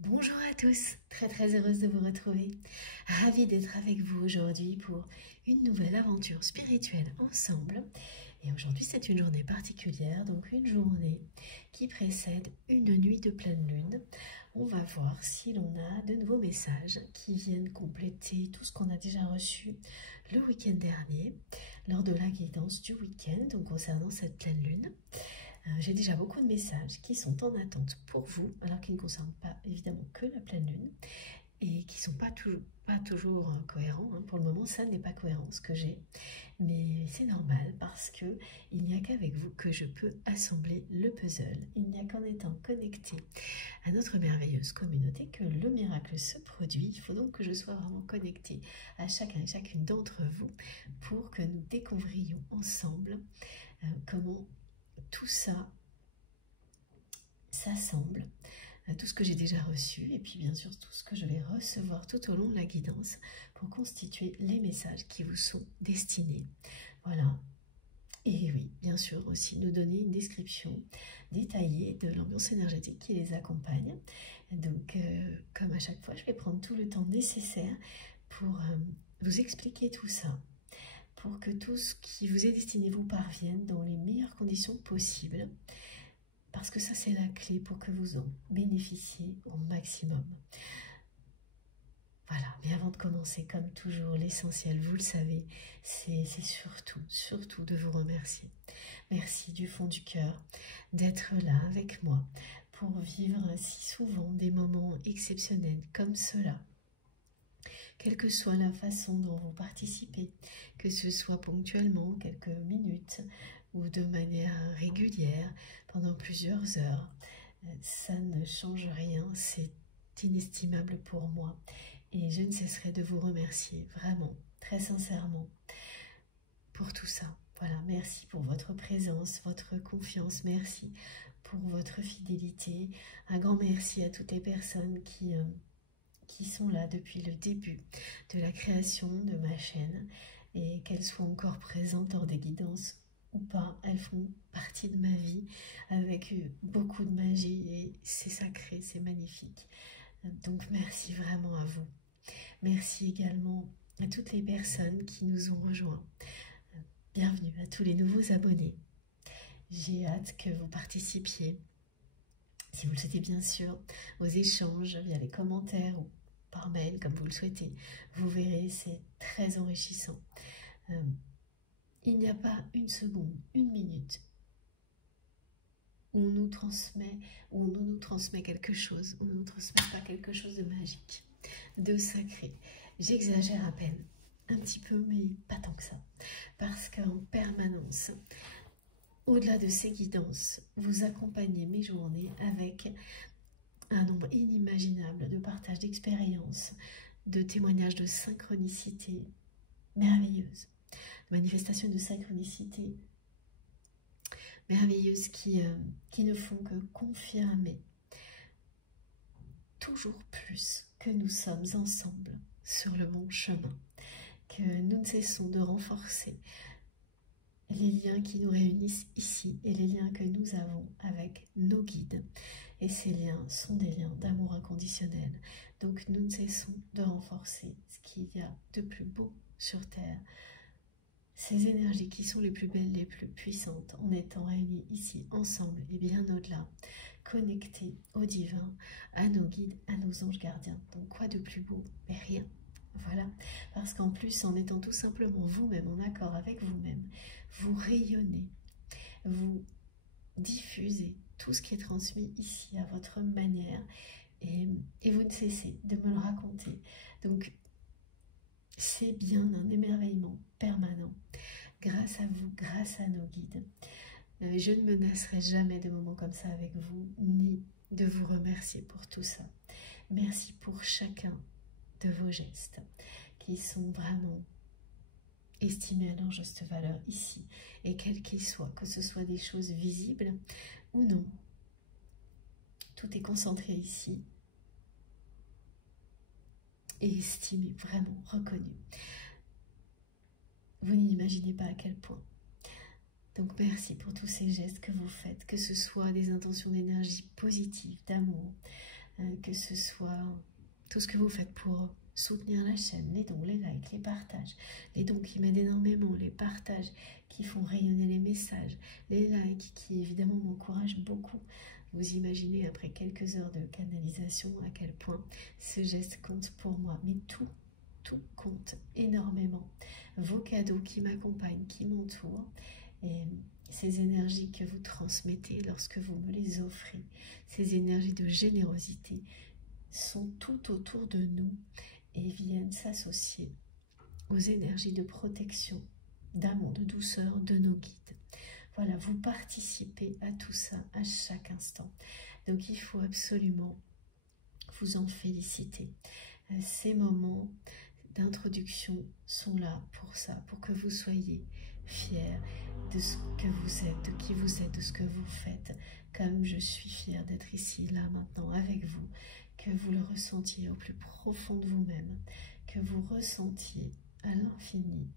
Bonjour à tous, très heureuse de vous retrouver. Ravie d'être avec vous aujourd'hui pour une nouvelle aventure spirituelle ensemble. Et aujourd'hui c'est une journée particulière, donc une journée qui précède une nuit de pleine lune. On va voir si l'on a de nouveaux messages qui viennent compléter tout ce qu'on a déjà reçu le week-end dernier lors de la guidance du week-end, donc concernant cette pleine lune. J'ai déjà beaucoup de messages qui sont en attente pour vous, alors qu'ils ne concernent pas évidemment que la pleine lune et qui ne sont pas toujours cohérents. Pour le moment, ça n'est pas cohérent ce que j'ai, mais c'est normal parce que il n'y a qu'avec vous que je peux assembler le puzzle. Il n'y a qu'en étant connecté à notre merveilleuse communauté que le miracle se produit. Il faut donc que je sois vraiment connectée à chacun et chacune d'entre vous pour que nous découvrions ensemble comment tout ça s'assemble, tout ce que j'ai déjà reçu et puis bien sûr tout ce que je vais recevoir tout au long de la guidance pour constituer les messages qui vous sont destinés. Voilà. Et oui, bien sûr aussi nous donner une description détaillée de l'ambiance énergétique qui les accompagne. Donc comme à chaque fois, je vais prendre tout le temps nécessaire pour vous expliquer tout ça, pour que tout ce qui vous est destiné vous parvienne dans les meilleures conditions possibles, parce que ça c'est la clé pour que vous en bénéficiez au maximum. Voilà, mais avant de commencer, comme toujours, l'essentiel, vous le savez, c'est surtout de vous remercier. Merci du fond du cœur d'être là avec moi pour vivre si souvent des moments exceptionnels comme cela. Quelle que soit la façon dont vous participez, que ce soit ponctuellement, quelques minutes, ou de manière régulière, pendant plusieurs heures, ça ne change rien, c'est inestimable pour moi. Et je ne cesserai de vous remercier, vraiment, très sincèrement, pour tout ça. Voilà, merci pour votre présence, votre confiance, merci pour votre fidélité. Un grand merci à toutes les personnes qui sont là depuis le début de la création de ma chaîne, et qu'elles soient encore présentes lors des guidances ou pas, elles font partie de ma vie avec beaucoup de magie et c'est sacré, c'est magnifique. Donc merci vraiment à vous. Merci également à toutes les personnes qui nous ont rejoints. Bienvenue à tous les nouveaux abonnés. J'ai hâte que vous participiez, si vous le souhaitez bien sûr, aux échanges via les commentaires ou par mail comme vous le souhaitez. Vous verrez, c'est très enrichissant. Il n'y a pas une seconde, une minute où on nous transmet, quelque chose, on ne nous transmet pas quelque chose de magique, de sacré. J'exagère à peine, un petit peu, mais pas tant que ça, parce qu'en permanence, au-delà de ces guidances, vous accompagnez mes journées avec un nombre inimaginable de partages d'expériences, de témoignages de synchronicité merveilleuses, de manifestations de synchronicité merveilleuses qui ne font que confirmer toujours plus que nous sommes ensemble sur le bon chemin, que nous ne cessons de renforcer les liens qui nous réunissent ici et les liens que nous avons avec nos guides. Et ces liens sont des liens d'amour inconditionnel. Donc nous ne cessons de renforcer ce qu'il y a de plus beau sur Terre. Ces énergies qui sont les plus belles, les plus puissantes, en étant réunies ici, ensemble et bien au-delà, connectés au divin, à nos guides, à nos anges gardiens. Donc quoi de plus beau? Mais rien. Voilà, parce qu'en plus, en étant tout simplement vous-même, en accord avec vous-même, vous rayonnez, vous diffusez tout ce qui est transmis ici à votre manière, et vous ne cessez de me le raconter. Donc, c'est bien un émerveillement permanent, grâce à vous, grâce à nos guides. Je ne me lasserai jamais de moments comme ça avec vous, ni de vous remercier pour tout ça. Merci pour chacun de vos gestes, qui sont vraiment estimés à leur juste valeur ici, et quels qu'ils soient, que ce soit des choses visibles ou non. Tout est concentré ici, et estimé, vraiment reconnu. Vous n'imaginez pas à quel point. Donc merci pour tous ces gestes que vous faites, que ce soit des intentions d'énergie positive, d'amour, que ce soit tout ce que vous faites pour soutenir la chaîne, les dons, les likes, les partages, les dons qui m'aident énormément, les partages qui font rayonner les messages, les likes qui évidemment m'encouragent beaucoup. Vous imaginez après quelques heures de canalisation à quel point ce geste compte pour moi, mais tout compte énormément. Vos cadeaux qui m'accompagnent, qui m'entourent, et ces énergies que vous transmettez lorsque vous me les offrez, ces énergies de générosité sont tout autour de nous et viennent s'associer aux énergies de protection, d'amour, de douceur de nos guides. Voilà, vous participez à tout ça à chaque instant. Donc il faut absolument vous en féliciter. Ces moments d'introduction sont là pour ça, pour que vous soyez fiers de ce que vous êtes, de qui vous êtes, de ce que vous faites, comme je suis fière d'être ici, là, maintenant, avec vous, que vous le ressentiez au plus profond de vous-même, que vous ressentiez à l'infini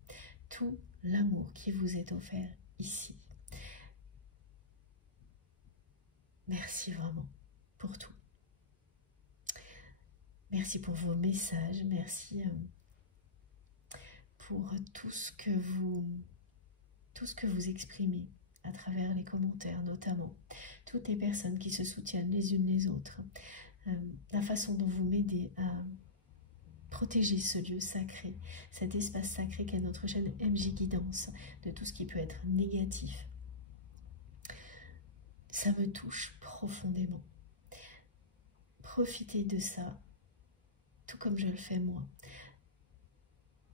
tout l'amour qui vous est offert ici. Merci vraiment pour tout. Merci pour vos messages, merci pour tout ce que vous exprimez à travers les commentaires notamment, toutes les personnes qui se soutiennent les unes les autres, la façon dont vous m'aidez à protéger ce lieu sacré, cet espace sacré qu'est notre chaîne MJ Guidance, de tout ce qui peut être négatif. Ça me touche profondément. Profitez de ça, tout comme je le fais moi.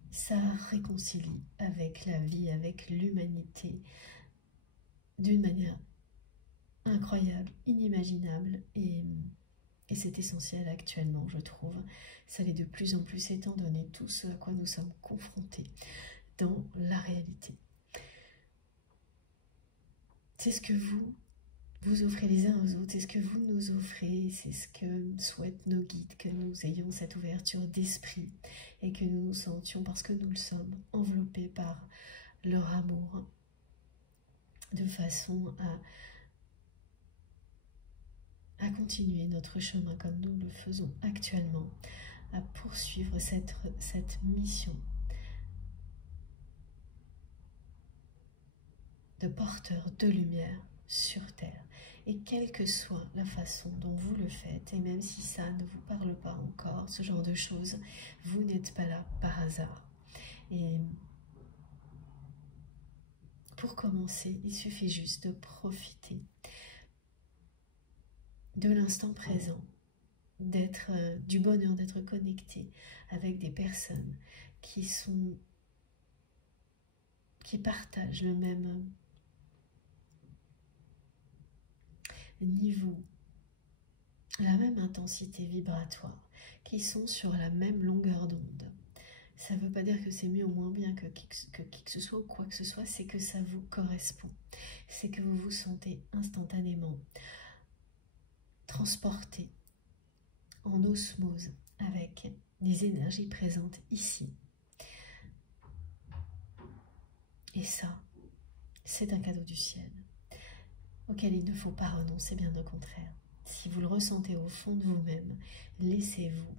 Ça réconcilie avec la vie, avec l'humanité, d'une manière incroyable, inimaginable, et c'est essentiel actuellement, je trouve. Ça l'est de plus en plus étant donné tout ce à quoi nous sommes confrontés dans la réalité. C'est ce que vous offrez les uns aux autres, c'est ce que vous nous offrez, c'est ce que souhaitent nos guides, que nous ayons cette ouverture d'esprit et que nous nous sentions, parce que nous le sommes, enveloppés par leur amour, de façon à continuer notre chemin comme nous le faisons actuellement, à poursuivre cette mission de porteur de lumière sur Terre. Et quelle que soit la façon dont vous le faites, et même si ça ne vous parle pas encore, ce genre de choses, vous n'êtes pas là par hasard. Et pour commencer, il suffit juste de profiter de l'instant présent, du bonheur d'être connecté avec des personnes qui partagent le même niveau, la même intensité vibratoire, qui sont sur la même longueur d'onde. Ça ne veut pas dire que c'est mieux ou moins bien que qui que ce soit ou quoi que ce soit, c'est que ça vous correspond. C'est que vous vous sentez instantanément transporté en osmose avec les énergies présentes ici. Et ça, c'est un cadeau du ciel auquel il ne faut pas renoncer, bien au contraire. Si vous le ressentez au fond de vous-même, laissez-vous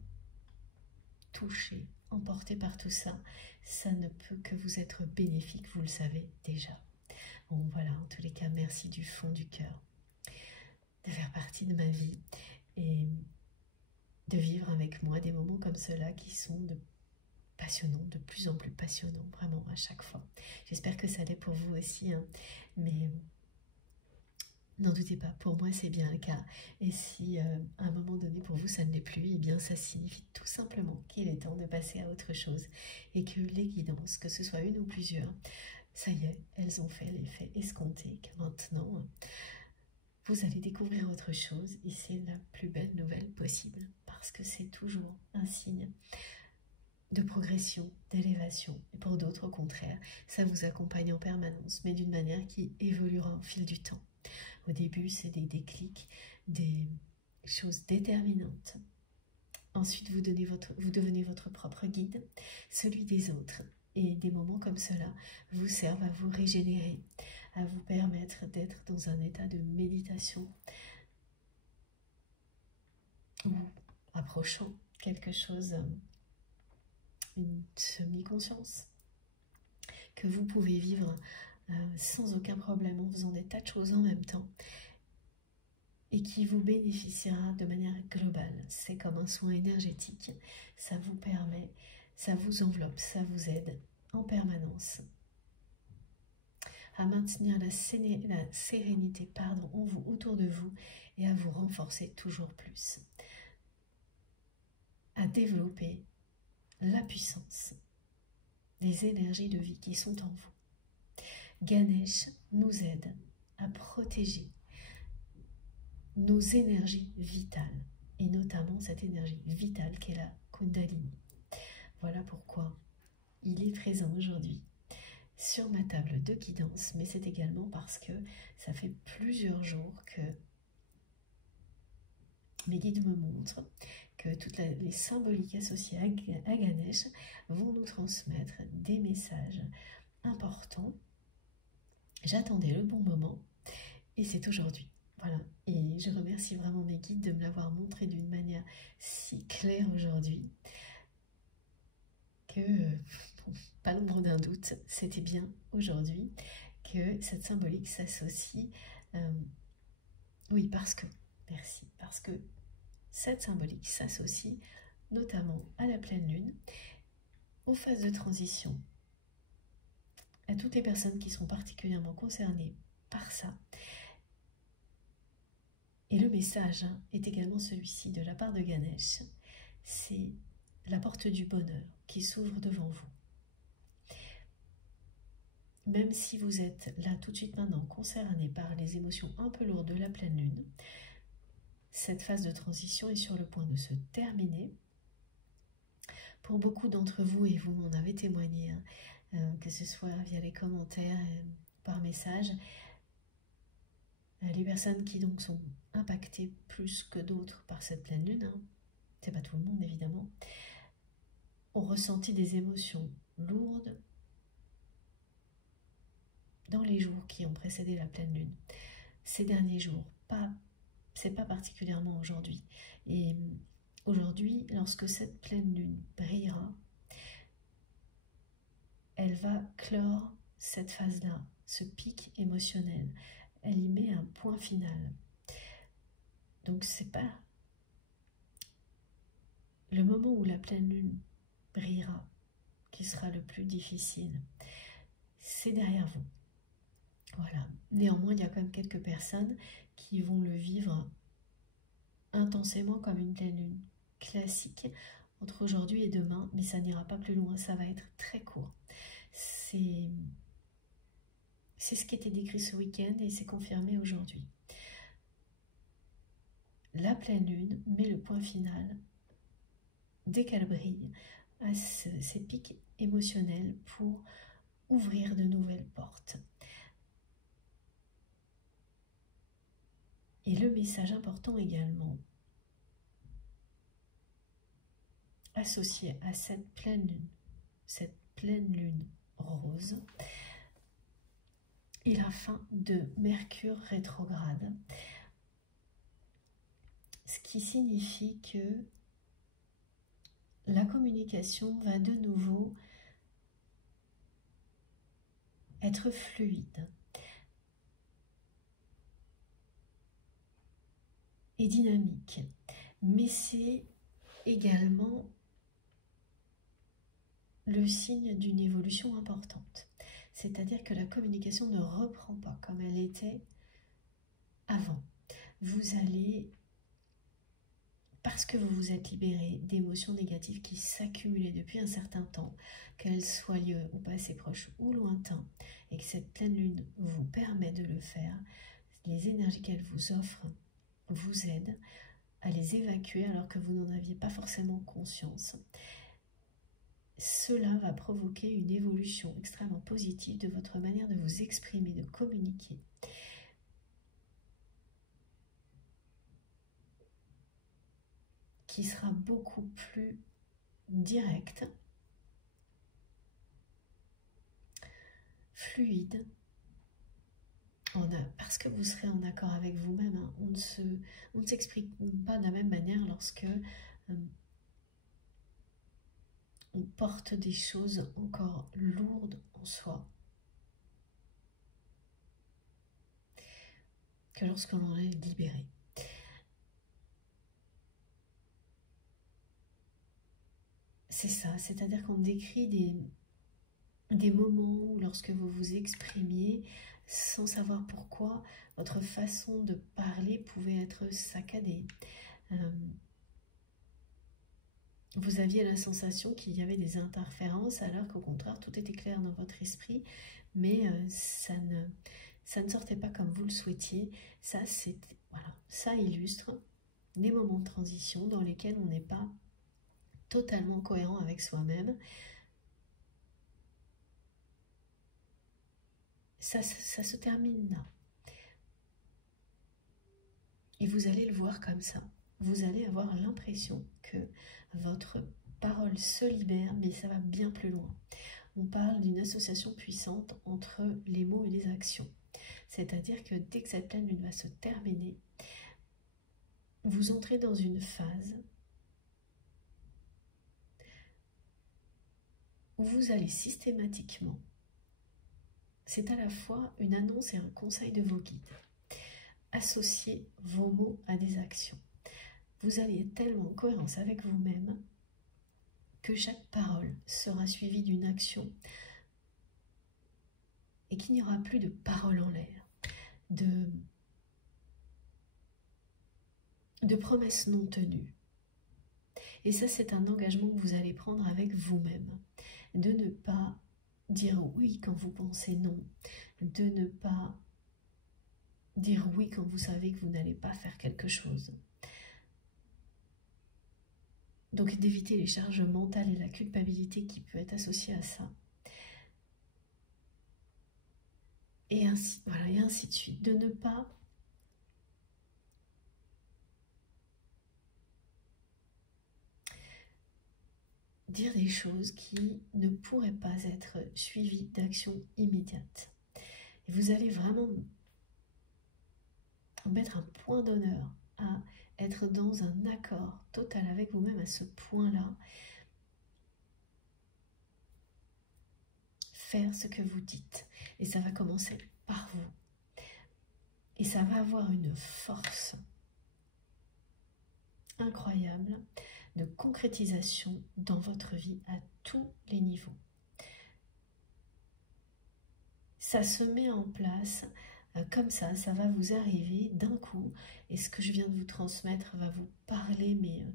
toucher, emporté par tout ça. Ça ne peut que vous être bénéfique, vous le savez déjà. Bon voilà, en tous les cas, merci du fond du cœur de faire partie de ma vie et de vivre avec moi des moments comme ceux-là qui sont passionnants, de plus en plus passionnants, vraiment à chaque fois. J'espère que ça l'est pour vous aussi, hein, mais n'en doutez pas, pour moi c'est bien le cas. Et si à un moment donné pour vous ça ne l'est plus, eh bien ça signifie tout simplement qu'il est temps de passer à autre chose et que les guidances, que ce soit une ou plusieurs, ça y est, elles ont fait l'effet escompté, que maintenant vous allez découvrir autre chose et c'est la plus belle nouvelle possible parce que c'est toujours un signe de progression, d'élévation. Et pour d'autres, au contraire, ça vous accompagne en permanence, mais d'une manière qui évoluera au fil du temps. Au début, c'est des déclics, des choses déterminantes. Ensuite, vous devenez votre propre guide, celui des autres. Et des moments comme cela vous servent à vous régénérer, à vous permettre d'être dans un état de méditation ou approchant quelque chose, une semi-conscience, que vous pouvez vivre sans aucun problème en faisant des tas de choses en même temps et qui vous bénéficiera de manière globale. C'est comme un soin énergétique, ça vous permet, ça vous enveloppe, ça vous aide en permanence à maintenir la sérénité autour de vous et à vous renforcer toujours plus, à développer la puissance des énergies de vie qui sont en vous. Ganesh nous aide à protéger nos énergies vitales, et notamment cette énergie vitale qu'est la Kundalini. Voilà pourquoi il est présent aujourd'hui sur ma table de guidance, mais c'est également parce que ça fait plusieurs jours que mes guides me montrent que toutes les symboliques associées à Ganesh vont nous transmettre des messages importants. J'attendais le bon moment et c'est aujourd'hui. Voilà, et je remercie vraiment mes guides de me l'avoir montré d'une manière si claire aujourd'hui que, pas l'ombre d'un doute, c'était bien aujourd'hui que cette symbolique s'associe. Oui, parce que cette symbolique s'associe notamment à la pleine lune, aux phases de transition, à toutes les personnes qui sont particulièrement concernées par ça. Et le message est également celui-ci de la part de Ganesh, c'est la porte du bonheur qui s'ouvre devant vous. Même si vous êtes là tout de suite maintenant concerné par les émotions un peu lourdes de la pleine lune, cette phase de transition est sur le point de se terminer. Pour beaucoup d'entre vous, et vous m'en avez témoigné, que ce soit via les commentaires, par message, les personnes qui donc sont impactées plus que d'autres par cette pleine lune, c'est pas tout le monde évidemment, ont ressenti des émotions lourdes dans les jours qui ont précédé la pleine lune. Ces derniers jours, c'est pas particulièrement aujourd'hui. Et aujourd'hui, lorsque cette pleine lune brillera, elle va clore cette phase-là, ce pic émotionnel. Elle y met un point final. Donc c'est pas le moment où la pleine lune brillera qui sera le plus difficile. C'est derrière vous. Voilà. Néanmoins, il y a quand même quelques personnes qui vont le vivre intensément comme une pleine lune classique entre aujourd'hui et demain, mais ça n'ira pas plus loin, ça va être très court. C'est ce qui était décrit ce week-end et c'est confirmé aujourd'hui. La pleine lune met le point final dès qu'elle brille à ces pics émotionnels pour ouvrir de nouvelles portes. Et le message important également associé à cette pleine lune rose, et la fin de Mercure rétrograde, ce qui signifie que la communication va de nouveau être fluide et dynamique, mais c'est également le signe d'une évolution importante. C'est-à-dire que la communication ne reprend pas comme elle était avant. Vous allez, parce que vous vous êtes libéré d'émotions négatives qui s'accumulaient depuis un certain temps, qu'elles soient lieu au passé proche ou lointain, et que cette pleine lune vous permet de le faire, les énergies qu'elle vous offre vous aident à les évacuer alors que vous n'en aviez pas forcément conscience. Cela va provoquer une évolution extrêmement positive de votre manière de vous exprimer, de communiquer. Qui sera beaucoup plus directe, fluide parce que vous serez en accord avec vous-même. Hein. On ne s'exprime pas de la même manière lorsque on porte des choses encore lourdes en soi que lorsque l'on est libéré. C'est ça, c'est-à-dire qu'on décrit des moments où lorsque vous vous exprimiez sans savoir pourquoi, votre façon de parler pouvait être saccadée. Vous aviez la sensation qu'il y avait des interférences alors qu'au contraire tout était clair dans votre esprit, mais ça ne sortait pas comme vous le souhaitiez. Ça, voilà, ça illustre des moments de transition dans lesquels on n'est pas totalement cohérent avec soi-même. Ça se termine là. Et vous allez le voir comme ça. Vous allez avoir l'impression que votre parole se libère, mais ça va bien plus loin. On parle d'une association puissante entre les mots et les actions. C'est-à-dire que dès que cette pleine lune va se terminer, vous entrez dans une phase où vous allez systématiquement, c'est à la fois une annonce et un conseil de vos guides, associer vos mots à des actions. Vous allez être tellement en cohérence avec vous-même que chaque parole sera suivie d'une action et qu'il n'y aura plus de paroles en l'air, de promesses non tenues. Et ça, c'est un engagement que vous allez prendre avec vous-même, de ne pas dire oui quand vous pensez non, de ne pas dire oui quand vous savez que vous n'allez pas faire quelque chose. Donc d'éviter les charges mentales et la culpabilité qui peut être associée à ça. Et ainsi, voilà, et ainsi de suite. De ne pas dire des choses qui ne pourraient pas être suivies d'actions immédiates. Et vous allez vraiment mettre un point d'honneur à être dans un accord total avec vous-même à ce point-là. Faire ce que vous dites. Et ça va commencer par vous. Et ça va avoir une force incroyable de concrétisation dans votre vie à tous les niveaux. Ça se met en place comme ça va vous arriver d'un coup. Et ce que je viens de vous transmettre va vous parler, mais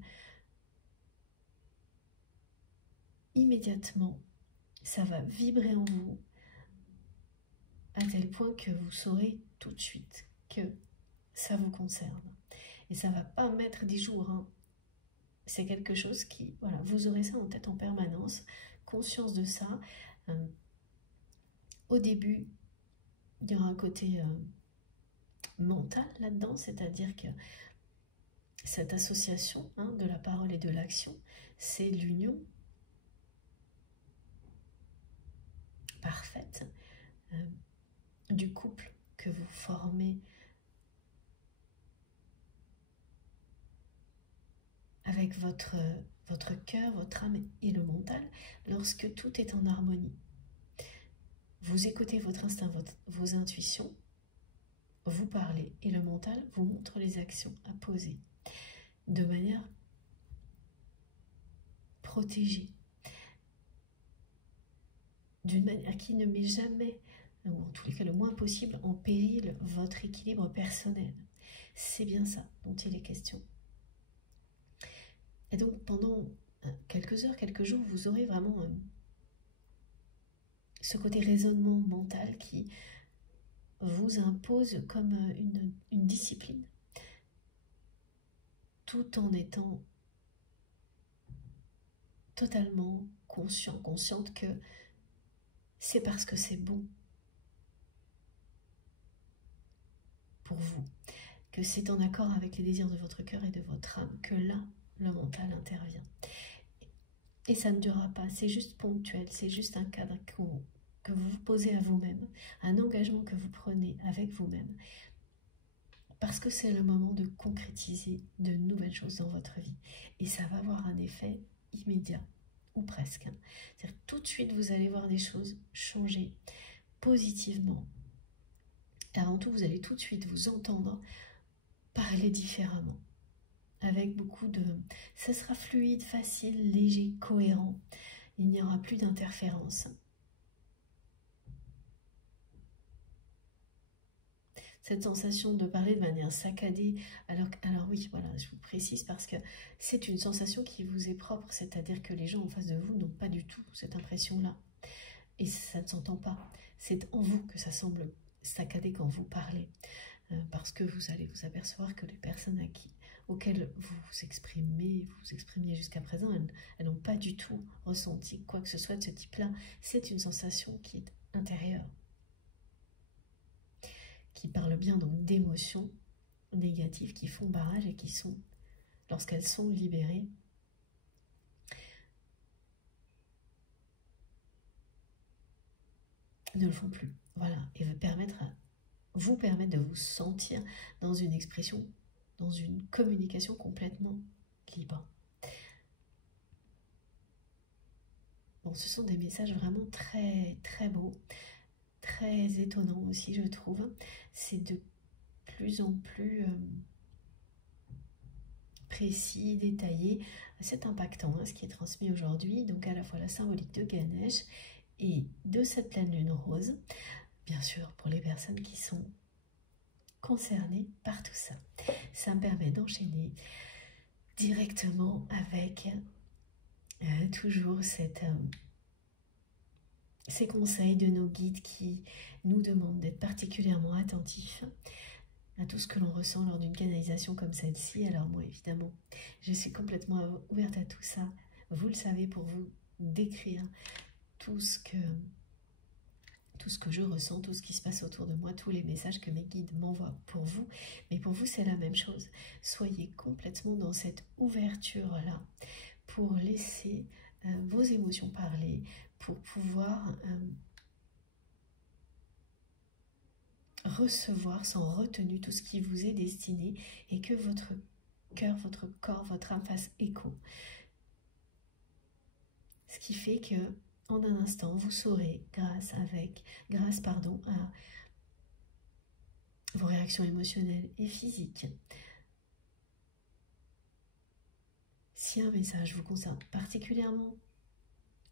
immédiatement, ça va vibrer en vous à tel point que vous saurez tout de suite que ça vous concerne. Et ça ne va pas mettre des jours. Hein. C'est quelque chose qui, voilà, vous aurez ça en tête en permanence, conscience de ça. Au début, il y aura un côté mental là-dedans, c'est-à-dire que cette association de la parole et de l'action, c'est l'union parfaite du couple que vous formez avec votre cœur, votre âme et le mental, lorsque tout est en harmonie. Vous écoutez votre instinct, vos intuitions, vous parlez et le mental vous montre les actions à poser de manière protégée, d'une manière qui ne met jamais, ou en tous les cas le moins possible, en péril votre équilibre personnel. C'est bien ça dont il est question. Et donc pendant quelques heures, quelques jours, vous aurez vraiment ce côté raisonnement mental qui vous impose comme une discipline, tout en étant totalement consciente que c'est parce que c'est bon pour vous, que c'est en accord avec les désirs de votre cœur et de votre âme, que là, le mental intervient. Et ça ne durera pas, c'est juste ponctuel, c'est juste un cadre que vous vous posez à vous-même, un engagement que vous prenez avec vous-même, parce que c'est le moment de concrétiser de nouvelles choses dans votre vie. Et ça va avoir un effet immédiat, ou presque. C'est-à-dire tout de suite, vous allez voir des choses changer positivement. Et avant tout, vous allez tout de suite vous entendre parler différemment. Avec beaucoup de... Ça sera fluide, facile, léger, cohérent. Il n'y aura plus d'interférences. Cette sensation de parler de manière saccadée, alors oui, voilà, je vous précise parce que c'est une sensation qui vous est propre, c'est-à-dire que les gens en face de vous n'ont pas du tout cette impression-là. Et ça ne s'entend pas. C'est en vous que ça semble saccadé quand vous parlez. Parce que vous allez vous apercevoir que les personnes auxquelles vous vous exprimiez jusqu'à présent, elles n'ont pas du tout ressenti quoi que ce soit de ce type-là. C'est une sensation qui est intérieure, qui parle bien donc d'émotions négatives qui font barrage et qui sont, lorsqu'elles sont libérées, ne le font plus. Voilà, et vous permettre de vous sentir dans une expression, dans une communication complètement libre. Bon, ce sont des messages vraiment très très beaux, très étonnants aussi, je trouve. C'est de plus en plus précis, détaillé. C'est impactant ce qui est transmis aujourd'hui, donc à la fois la symbolique de Ganesh et de cette pleine lune rose, bien sûr pour les personnes qui sont concernées par tout ça. Ça me permet d'enchaîner directement avec toujours ces conseils de nos guides qui nous demandent d'être particulièrement attentifs à tout ce que l'on ressent lors d'une canalisation comme celle-ci. Alors moi, évidemment, je suis complètement ouverte à tout ça. Vous le savez, pour vous décrire tout ce que je ressens, tout ce qui se passe autour de moi, tous les messages que mes guides m'envoient pour vous. Mais pour vous, c'est la même chose. Soyez complètement dans cette ouverture-là pour laisser vos émotions parler, pour pouvoir recevoir sans retenue tout ce qui vous est destiné et que votre cœur, votre corps, votre âme fasse écho. Ce qui fait que en un instant, vous saurez, grâce à vos réactions émotionnelles et physiques, si un message vous concerne particulièrement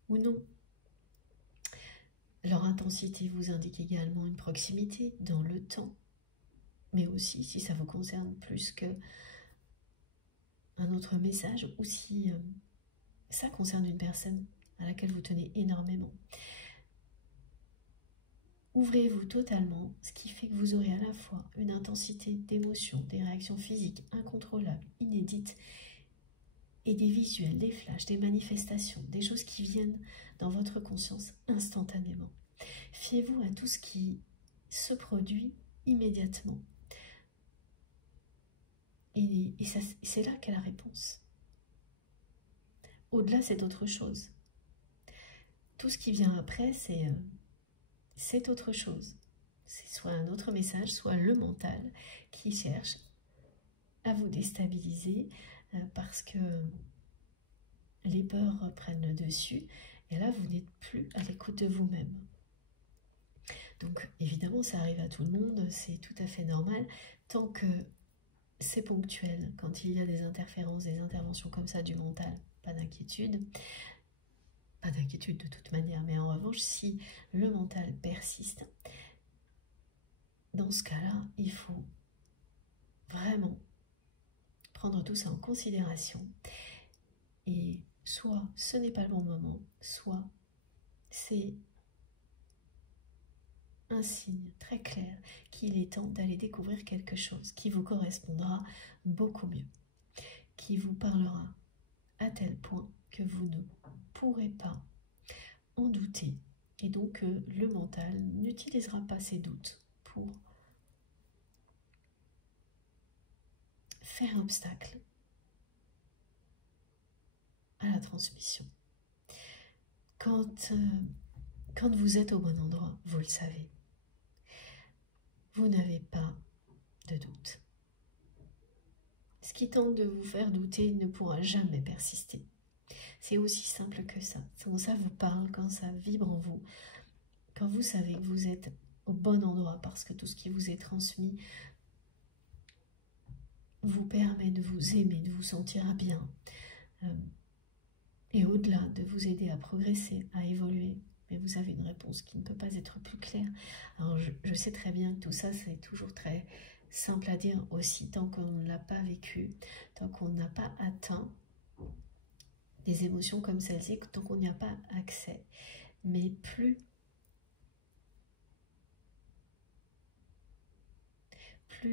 ou non. Leur intensité vous indique également une proximité dans le temps, mais aussi si ça vous concerne plus qu'un autre message ou si ça concerne une personne à laquelle vous tenez énormément. Ouvrez-vous totalement, ce qui fait que vous aurez à la fois une intensité d'émotions, des réactions physiques incontrôlables, inédites, et des visuels, des flashs, des manifestations, des choses qui viennent dans votre conscience instantanément. Fiez-vous à tout ce qui se produit immédiatement. Et c'est là qu'est la réponse. Au-delà, c'est autre chose. Tout ce qui vient après, c'est autre chose. C'est soit un autre message, soit le mental qui cherche à vous déstabiliser parce que les peurs prennent le dessus et là, vous n'êtes plus à l'écoute de vous-même. Donc, évidemment, ça arrive à tout le monde, c'est tout à fait normal, tant que c'est ponctuel, quand il y a des interférences, des interventions comme ça du mental, pas d'inquiétude. Pas d'inquiétude de toute manière, mais en revanche, si le mental persiste, dans ce cas-là, il faut vraiment prendre tout ça en considération. Et soit ce n'est pas le bon moment, soit c'est un signe très clair qu'il est temps d'aller découvrir quelque chose qui vous correspondra beaucoup mieux, qui vous parlera à tel point que vous ne pourrez pas en douter. Et donc le mental n'utilisera pas ses doutes pour faire obstacle à la transmission. Quand Quand vous êtes au bon endroit, vous le savez. Vous n'avez pas de doute. Ce qui tente de vous faire douter ne pourra jamais persister. C'est aussi simple que ça. Quand ça vous parle, quand ça vibre en vous, quand vous savez que vous êtes au bon endroit parce que tout ce qui vous est transmis vous permet de vous aimer, de vous sentir bien, et au-delà de vous aider à progresser, à évoluer. Mais vous avez une réponse qui ne peut pas être plus claire. Alors je sais très bien que tout ça, c'est toujours très simple à dire aussi, tant qu'on ne l'a pas vécu, tant qu'on n'a pas atteint des émotions comme celle-ci, tant qu'on n'y a pas accès. Mais plus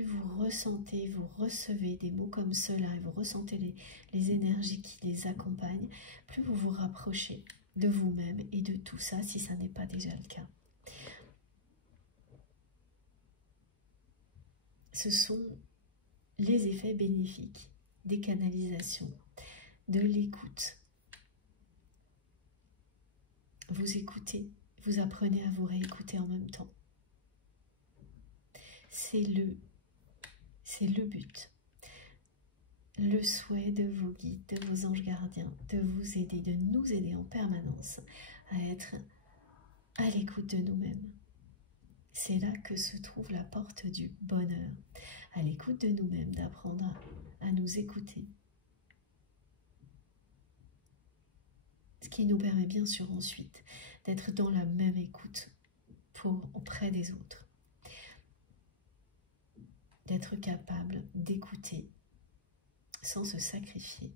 vous ressentez, vous recevez des mots comme cela, et vous ressentez les énergies qui les accompagnent, plus vous vous rapprochez de vous-même et de tout ça, si ça n'est pas déjà le cas. Ce sont les effets bénéfiques des canalisations, de l'écoute. Vous écoutez, vous apprenez à vous réécouter en même temps. C'est le but. Le souhait de vos guides, de vos anges gardiens, de vous aider, de nous aider en permanence à être à l'écoute de nous-mêmes. C'est là que se trouve la porte du bonheur, à l'écoute de nous-mêmes, d'apprendre à nous écouter. Ce qui nous permet bien sûr ensuite d'être dans la même écoute auprès des autres. D'être capable d'écouter sans se sacrifier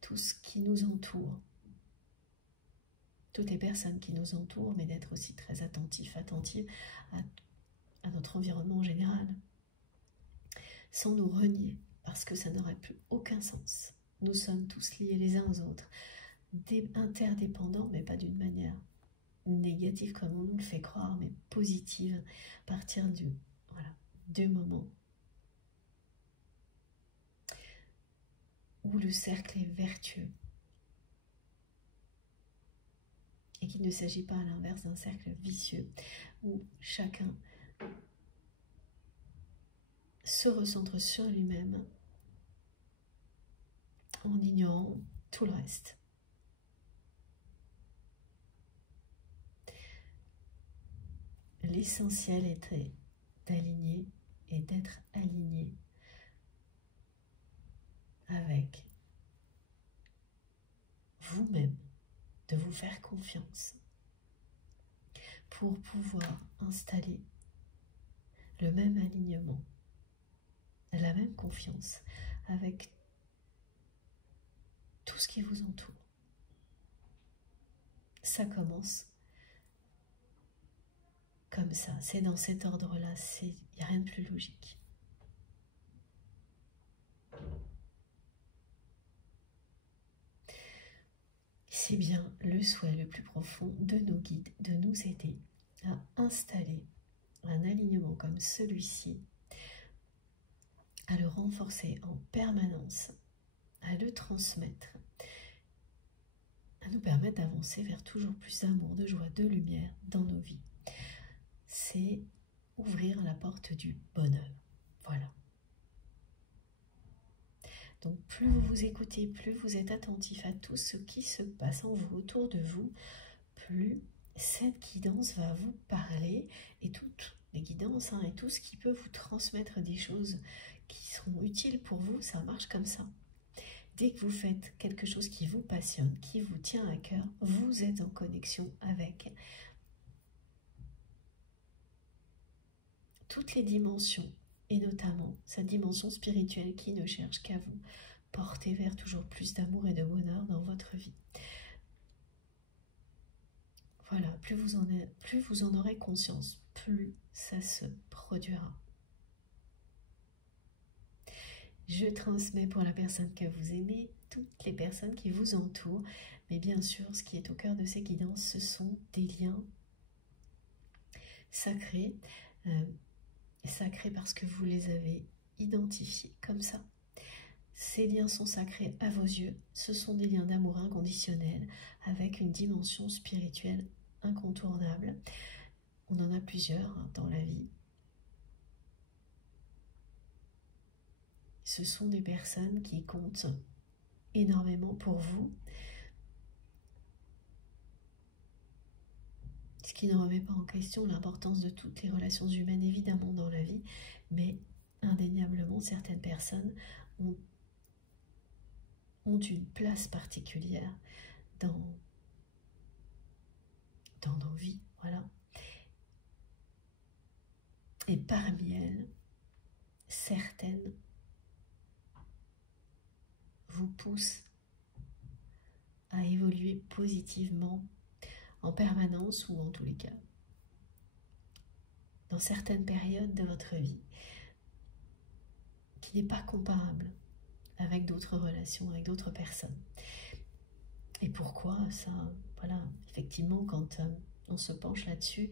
tout ce qui nous entoure, toutes les personnes qui nous entourent, mais d'être aussi très attentive à notre environnement en général, sans nous renier, parce que ça n'aurait plus aucun sens. Nous sommes tous liés les uns aux autres, interdépendants, mais pas d'une manière négative comme on nous le fait croire, mais positive, à partir du moment où le cercle est vertueux et qu'il ne s'agit pas à l'inverse d'un cercle vicieux où chacun se recentre sur lui-même en ignorant tout le reste. L'essentiel est d'aligner et d'être aligné avec vous-même, de vous faire confiance pour pouvoir installer le même alignement, la même confiance avec tout ce qui vous entoure. Ça commence comme ça, c'est dans cet ordre-là, il n'y a rien de plus logique. C'est bien le souhait le plus profond de nos guides de nous aider à installer un alignement comme celui-ci, à le renforcer en permanence, à le transmettre, à nous permettre d'avancer vers toujours plus d'amour, de joie, de lumière dans nos vies. C'est ouvrir la porte du bonheur. Voilà. Donc plus vous vous écoutez, plus vous êtes attentif à tout ce qui se passe en vous, autour de vous, plus cette guidance va vous parler, et toutes les guidances, et tout ce qui peut vous transmettre des choses qui seront utiles pour vous, ça marche comme ça. Dès que vous faites quelque chose qui vous passionne, qui vous tient à cœur, vous êtes en connexion avec toutes les dimensions, et notamment cette dimension spirituelle qui ne cherche qu'à vous porter vers toujours plus d'amour et de bonheur dans votre vie. Voilà, plus vous en aurez conscience, plus ça se produira. Je transmets pour la personne que vous aimez, toutes les personnes qui vous entourent, mais bien sûr, ce qui est au cœur de ces guidances, ce sont des liens sacrés, sacrés parce que vous les avez identifiés comme ça. Ces liens sont sacrés à vos yeux, ce sont des liens d'amour inconditionnel avec une dimension spirituelle incontournables. On en a plusieurs dans la vie. Ce sont des personnes qui comptent énormément pour vous, ce qui ne remet pas en question l'importance de toutes les relations humaines, évidemment, dans la vie, mais indéniablement, certaines personnes ont une place particulière dans nos vies, voilà. Et parmi elles, certaines vous poussent à évoluer positivement en permanence, ou en tous les cas dans certaines périodes de votre vie, qui n'est pas comparable avec d'autres relations, avec d'autres personnes. Et pourquoi ça? Voilà, effectivement, quand on se penche là-dessus,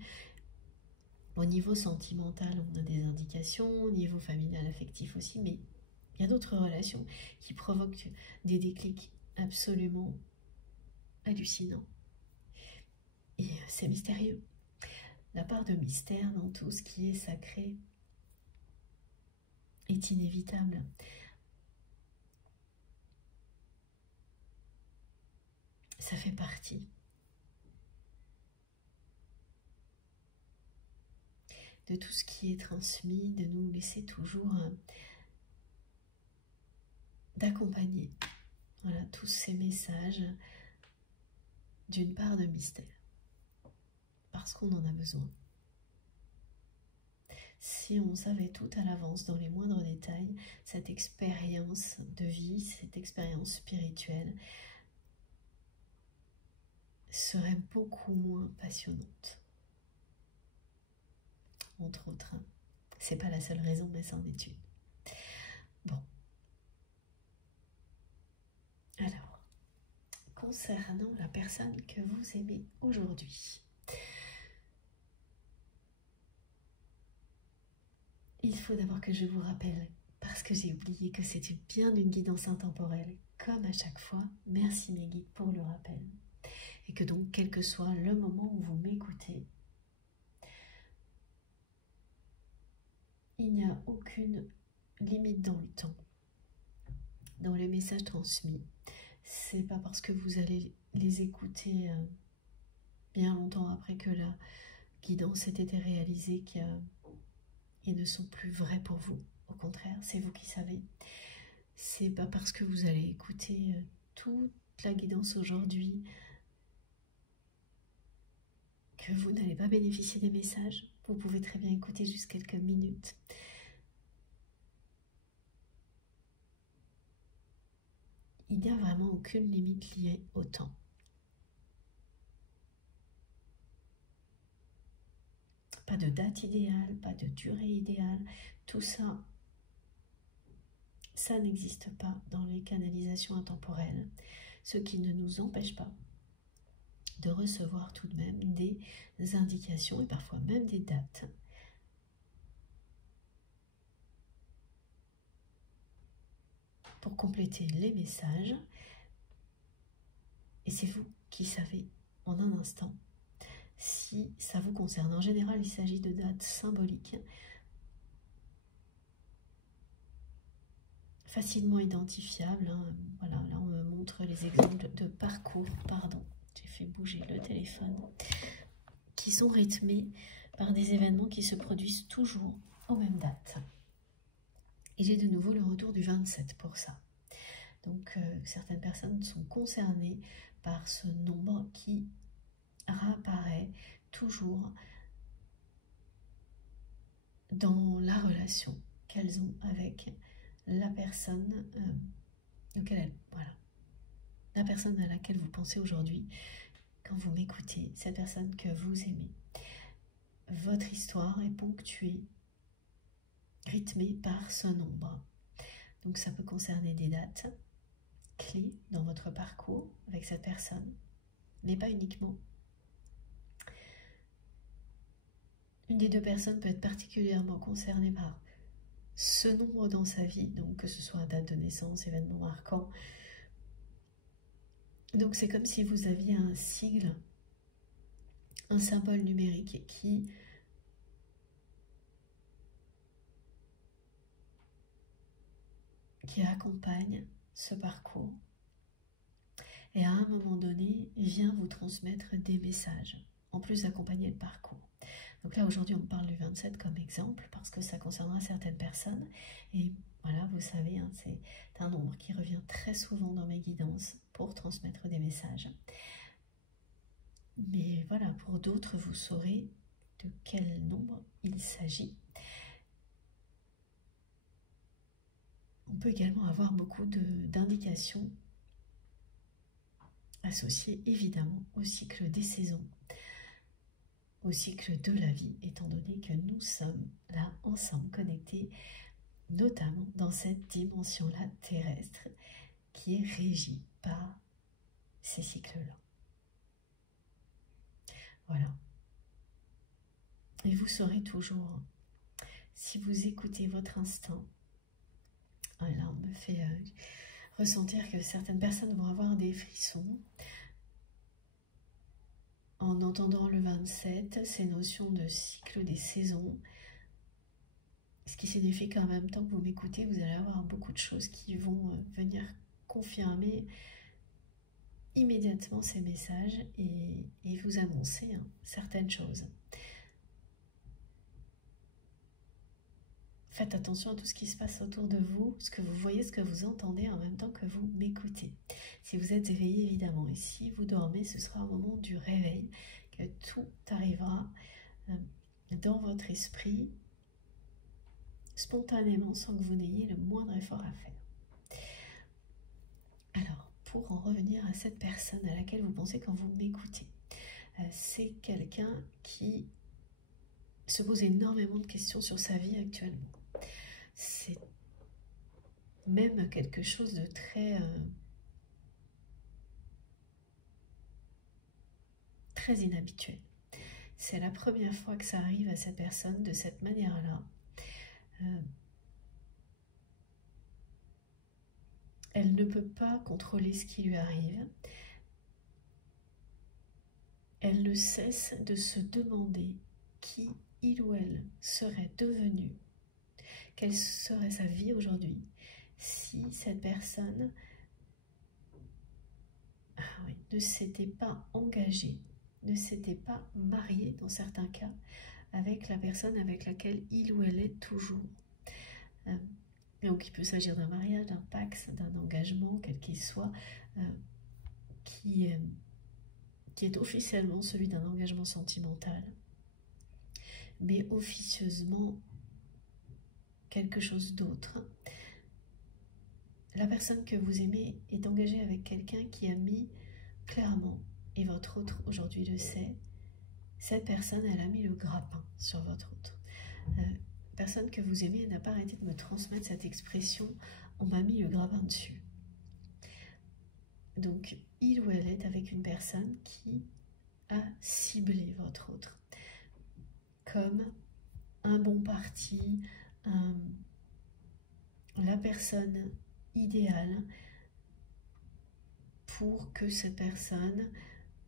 au niveau sentimental, on a des indications, au niveau familial, affectif aussi, mais il y a d'autres relations qui provoquent des déclics absolument hallucinants. Et c'est mystérieux. La part de mystère dans tout ce qui est sacré est inévitable. Ça fait partie de tout ce qui est transmis, de nous laisser toujours d'accompagner, voilà, tous ces messages d'une part de mystère, parce qu'on en a besoin. Si on savait tout à l'avance dans les moindres détails, cette expérience de vie, cette expérience spirituelle serait beaucoup moins passionnante. Entre autres, hein. C'est pas la seule raison, mais c'en est une. Bon. Alors, concernant la personne que vous aimez aujourd'hui, il faut d'abord que je vous rappelle, parce que j'ai oublié que c'était bien une guidance intemporelle, comme à chaque fois. Merci mes guides pour le rappel. Et que donc, quel que soit le moment où vous m'écoutez, il n'y a aucune limite dans le temps, dans les messages transmis. C'est pas parce que vous allez les écouter bien longtemps après que la guidance ait été réalisée qu'ils ne sont plus vrais pour vous. Au contraire, c'est vous qui savez. C'est pas parce que vous allez écouter toute la guidance aujourd'hui que vous n'allez pas bénéficier des messages. Vous pouvez très bien écouter juste quelques minutes. Il n'y a vraiment aucune limite liée au temps. Pas de date idéale, pas de durée idéale. Tout ça, ça n'existe pas dans les canalisations intemporelles. Ce qui ne nous empêche pas de recevoir tout de même des indications et parfois même des dates pour compléter les messages. Et c'est vous qui savez en un instant si ça vous concerne. En général, il s'agit de dates symboliques, facilement identifiables. Hein. Voilà, là on me montre les exemples de parcours, pardon, j'ai fait bouger le téléphone, qui sont rythmés par des événements qui se produisent toujours aux mêmes dates. Et j'ai de nouveau le retour du 27 pour ça. Donc certaines personnes sont concernées par ce nombre qui réapparaît toujours dans la relation qu'elles ont avec la personne la personne à laquelle vous pensez aujourd'hui quand vous m'écoutez, cette personne que vous aimez. Votre histoire est ponctuée, rythmée par ce nombre. Donc ça peut concerner des dates clés dans votre parcours avec cette personne, mais pas uniquement. Une des deux personnes peut être particulièrement concernée par ce nombre dans sa vie, donc que ce soit date de naissance, événement marquant. Donc c'est comme si vous aviez un sigle un symbole numérique qui accompagne ce parcours et à un moment donné vient vous transmettre des messages, en plus d'accompagner le parcours. Donc là aujourd'hui on parle du 27 comme exemple parce que ça concernera certaines personnes et voilà, vous savez, hein, c'est un nombre qui revient très souvent dans mes guidances pour transmettre des messages. Mais voilà, pour d'autres vous saurez de quel nombre il s'agit. On peut également avoir beaucoup d'indications associées évidemment au cycle des saisons, au cycle de la vie, étant donné que nous sommes là ensemble connectés, notamment dans cette dimension-là terrestre qui est régie par ces cycles-là. Voilà. Et vous saurez toujours, si vous écoutez votre instinct, là on me fait ressentir que certaines personnes vont avoir des frissons en entendant le 27, ces notions de cycle des saisons, ce qui signifie qu'en même temps que vous m'écoutez, vous allez avoir beaucoup de choses qui vont venir confirmer immédiatement ces messages et vous annoncer certaines choses. Faites attention à tout ce qui se passe autour de vous, ce que vous voyez, ce que vous entendez en même temps que vous m'écoutez. Si vous êtes éveillé, évidemment, et si vous dormez, ce sera au moment du réveil que tout arrivera dans votre esprit spontanément sans que vous n'ayez le moindre effort à faire. Alors, pour en revenir à cette personne à laquelle vous pensez quand vous m'écoutez, c'est quelqu'un qui se pose énormément de questions sur sa vie actuellement. C'est même quelque chose de très inhabituel. C'est la première fois que ça arrive à cette personne de cette manière-là. Elle ne peut pas contrôler ce qui lui arrive. Elle ne cesse de se demander qui il ou elle serait devenu, quelle serait sa vie aujourd'hui si cette personne ne s'était pas engagée, ne s'était pas mariée dans certains cas avec la personne avec laquelle il ou elle est toujours. Donc il peut s'agir d'un mariage, d'un pacte, d'un engagement, quel qu'il soit, qui est officiellement celui d'un engagement sentimental, mais officieusement quelque chose d'autre. La personne que vous aimez est engagée avec quelqu'un qui a mis clairement, et votre autre aujourd'hui le sait, cette personne, elle a mis le grappin sur votre autre. Personne que vous aimez n'a pas arrêté de me transmettre cette expression « on m'a mis le grappin dessus ». Donc, il ou elle est avec une personne qui a ciblé votre autre comme un bon parti, la personne idéale pour que cette personne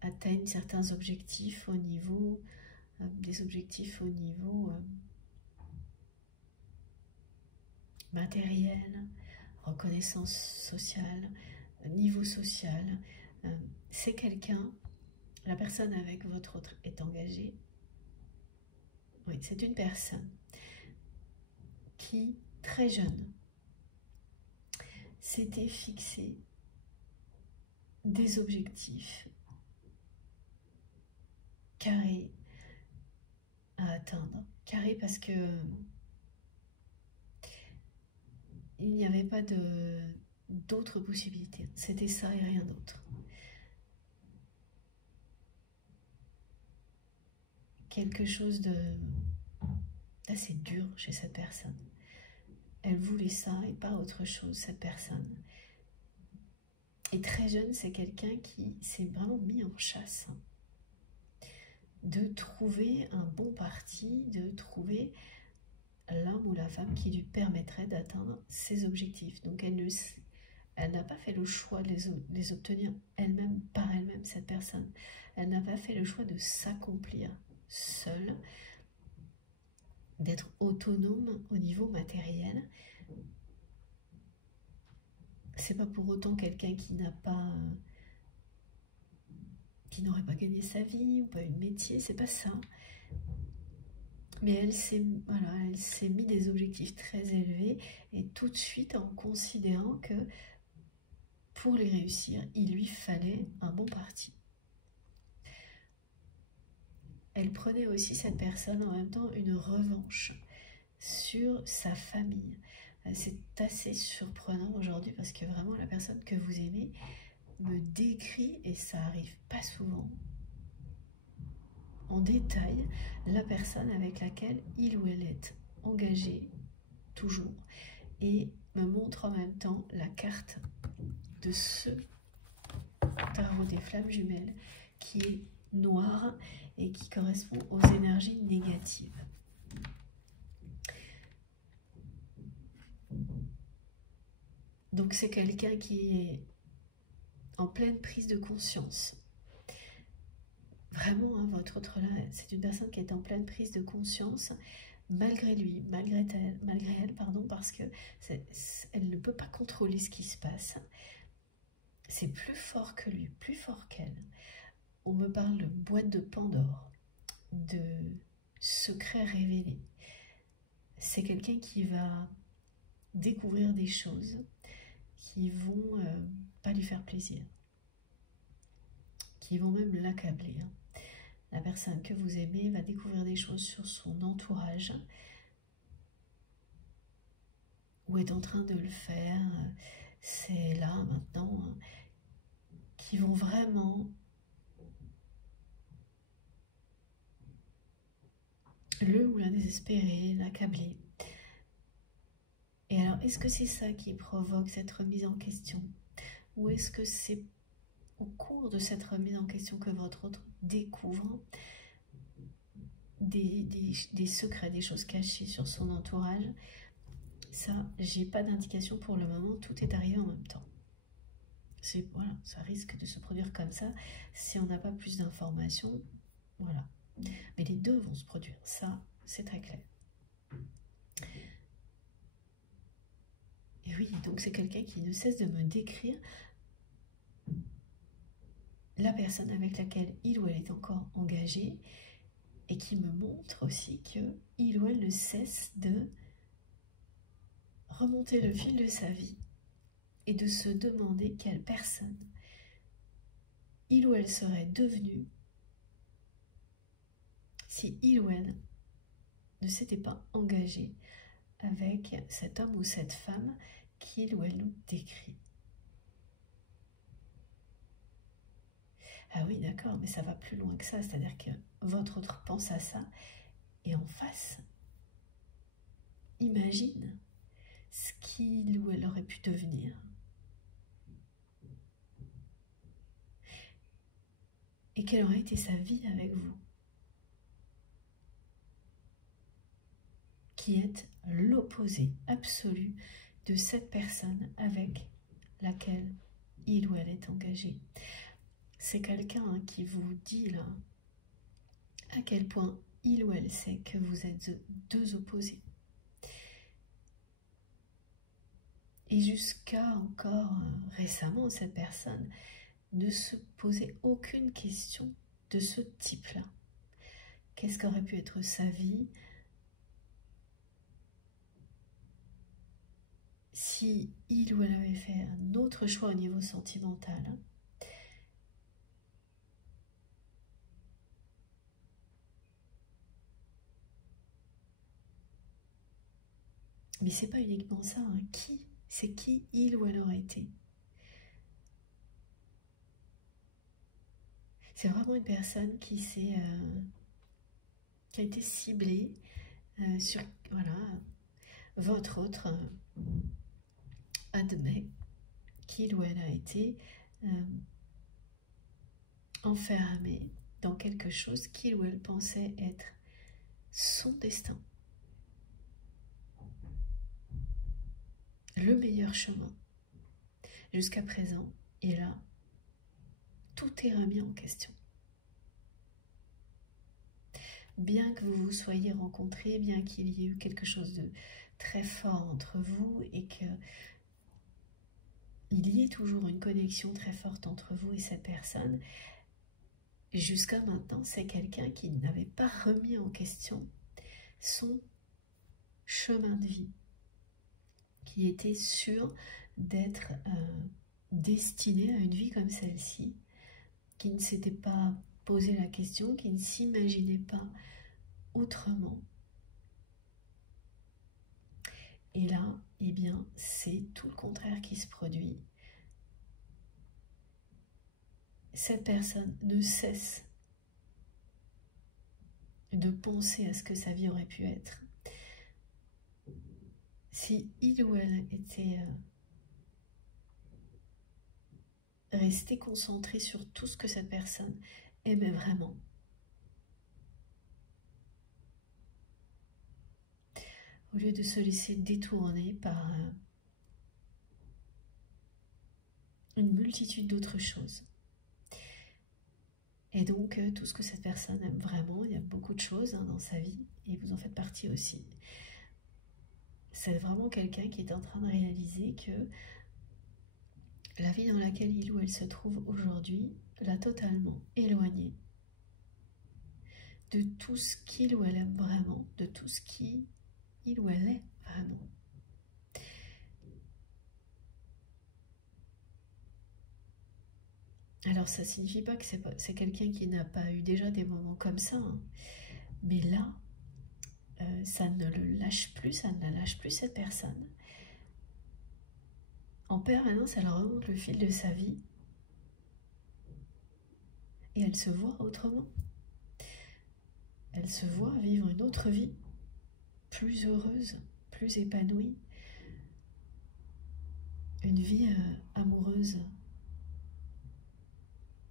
atteigne certains objectifs au niveau matériel, reconnaissance sociale, niveau social. C'est quelqu'un, la personne avec votre autre est engagée. Oui, c'est une personne qui, très jeune, s'était fixé des objectifs carrés à atteindre. Carrés parce que il n'y avait pas d'autres possibilités. C'était ça et rien d'autre. Quelque chose d'assez dur chez cette personne. Elle voulait ça et pas autre chose, cette personne. Et très jeune, c'est quelqu'un qui s'est vraiment mis en chasse. De trouver un bon parti, de trouver l'homme ou la femme qui lui permettrait d'atteindre ses objectifs. Donc elle n'a pas fait le choix de les obtenir elle-même, par elle-même. elle-même, cette personne. Elle n'a pas fait le choix de s'accomplir seule, d'être autonome au niveau matériel. C'est pas pour autant quelqu'un qui n'aurait pas gagné sa vie ou pas eu de métier, c'est pas ça. Mais elle s'est mis des objectifs très élevés et tout de suite en considérant que pour les réussir, il lui fallait un bon parti. Elle prenait aussi, cette personne, en même temps une revanche sur sa famille. C'est assez surprenant aujourd'hui parce que vraiment la personne que vous aimez me décrit, et ça arrive pas souvent, en détail la personne avec laquelle il ou elle est engagé toujours, et me montre en même temps la carte de ce tarot des flammes jumelles qui est noir et qui correspond aux énergies négatives. Donc c'est quelqu'un qui est en pleine prise de conscience. Vraiment, hein, votre autre là, c'est une personne qui est en pleine prise de conscience, malgré lui, malgré elle, pardon, parce que elle ne peut pas contrôler ce qui se passe. C'est plus fort que lui, plus fort qu'elle. On me parle de boîte de Pandore, de secrets révélés. C'est quelqu'un qui va découvrir des choses qui vont pas lui faire plaisir, qui vont même l'accabler. Hein. La personne que vous aimez va découvrir des choses sur son entourage ou est en train de le faire. C'est là, maintenant, hein, qui vont vraiment le ou la désespérer, l'accabler. Et alors, est-ce que c'est ça qui provoque cette remise en question? Ou est-ce que c'est au cours de cette remise en question que votre autre découvre des secrets, des choses cachées sur son entourage? Ça, j'ai pas d'indication pour le moment, tout est arrivé en même temps. Voilà, ça risque de se produire comme ça si on n'a pas plus d'informations. Voilà. Mais les deux vont se produire, ça, c'est très clair. Et oui, donc c'est quelqu'un qui ne cesse de me décrire la personne avec laquelle il ou elle est encore engagée et qui me montre aussi qu'il ou elle ne cesse de remonter le fil de sa vie et de se demander quelle personne il ou elle serait devenu si il ou elle ne s'était pas engagé avec cet homme ou cette femme qu'il ou elle nous décrit. Ah oui, d'accord, mais ça va plus loin que ça, c'est-à-dire que votre autre pense à ça, et en face, imagine ce qu'il ou elle aurait pu devenir. Et quelle aurait été sa vie avec vous, qui êtes l'opposé absolu de cette personne avec laquelle il ou elle est engagé. C'est quelqu'un qui vous dit là à quel point il ou elle sait que vous êtes deux opposés. Et jusqu'à encore récemment, cette personne ne se posait aucune question de ce type-là. Qu'est-ce qu'aurait pu être sa vie si il ou elle avait fait un autre choix au niveau sentimental? Mais c'est pas uniquement ça, hein. C'est qui il ou elle aurait été? C'est vraiment une personne qui a été ciblée sur, voilà, votre autre admet qu'il ou elle a été enfermé dans quelque chose qu'il ou elle pensait être son destin, le meilleur chemin jusqu'à présent. Et là, tout est remis en question. Bien que vous vous soyez rencontrés, bien qu'il y ait eu quelque chose de très fort entre vous et qu'il y ait toujours une connexion très forte entre vous et cette personne, jusqu'à maintenant, c'est quelqu'un qui n'avait pas remis en question son chemin de vie, qui était sûr d'être destiné à une vie comme celle-ci, qui ne s'était pas posé la question, qui ne s'imaginait pas autrement. Et là, eh bien, c'est tout le contraire qui se produit. Cette personne ne cesse de penser à ce que sa vie aurait pu être si il ou elle était resté concentré sur tout ce que cette personne aimait vraiment. Au lieu de se laisser détourner par une multitude d'autres choses. Et donc, tout ce que cette personne aime vraiment, il y a beaucoup de choses dans sa vie, et vous en faites partie aussi. C'est vraiment quelqu'un qui est en train de réaliser que la vie dans laquelle il ou elle se trouve aujourd'hui l'a totalement éloigné de tout ce qu'il ou elle aime vraiment, de tout ce qui il ou elle est vraiment. Alors ça ne signifie pas que c'est quelqu'un qui n'a pas eu déjà des moments comme ça, hein. Mais là, ça ne le lâche plus, ça ne la lâche plus cette personne. En permanence, elle remonte le fil de sa vie et elle se voit autrement. Elle se voit vivre une autre vie, plus heureuse, plus épanouie, une vie amoureuse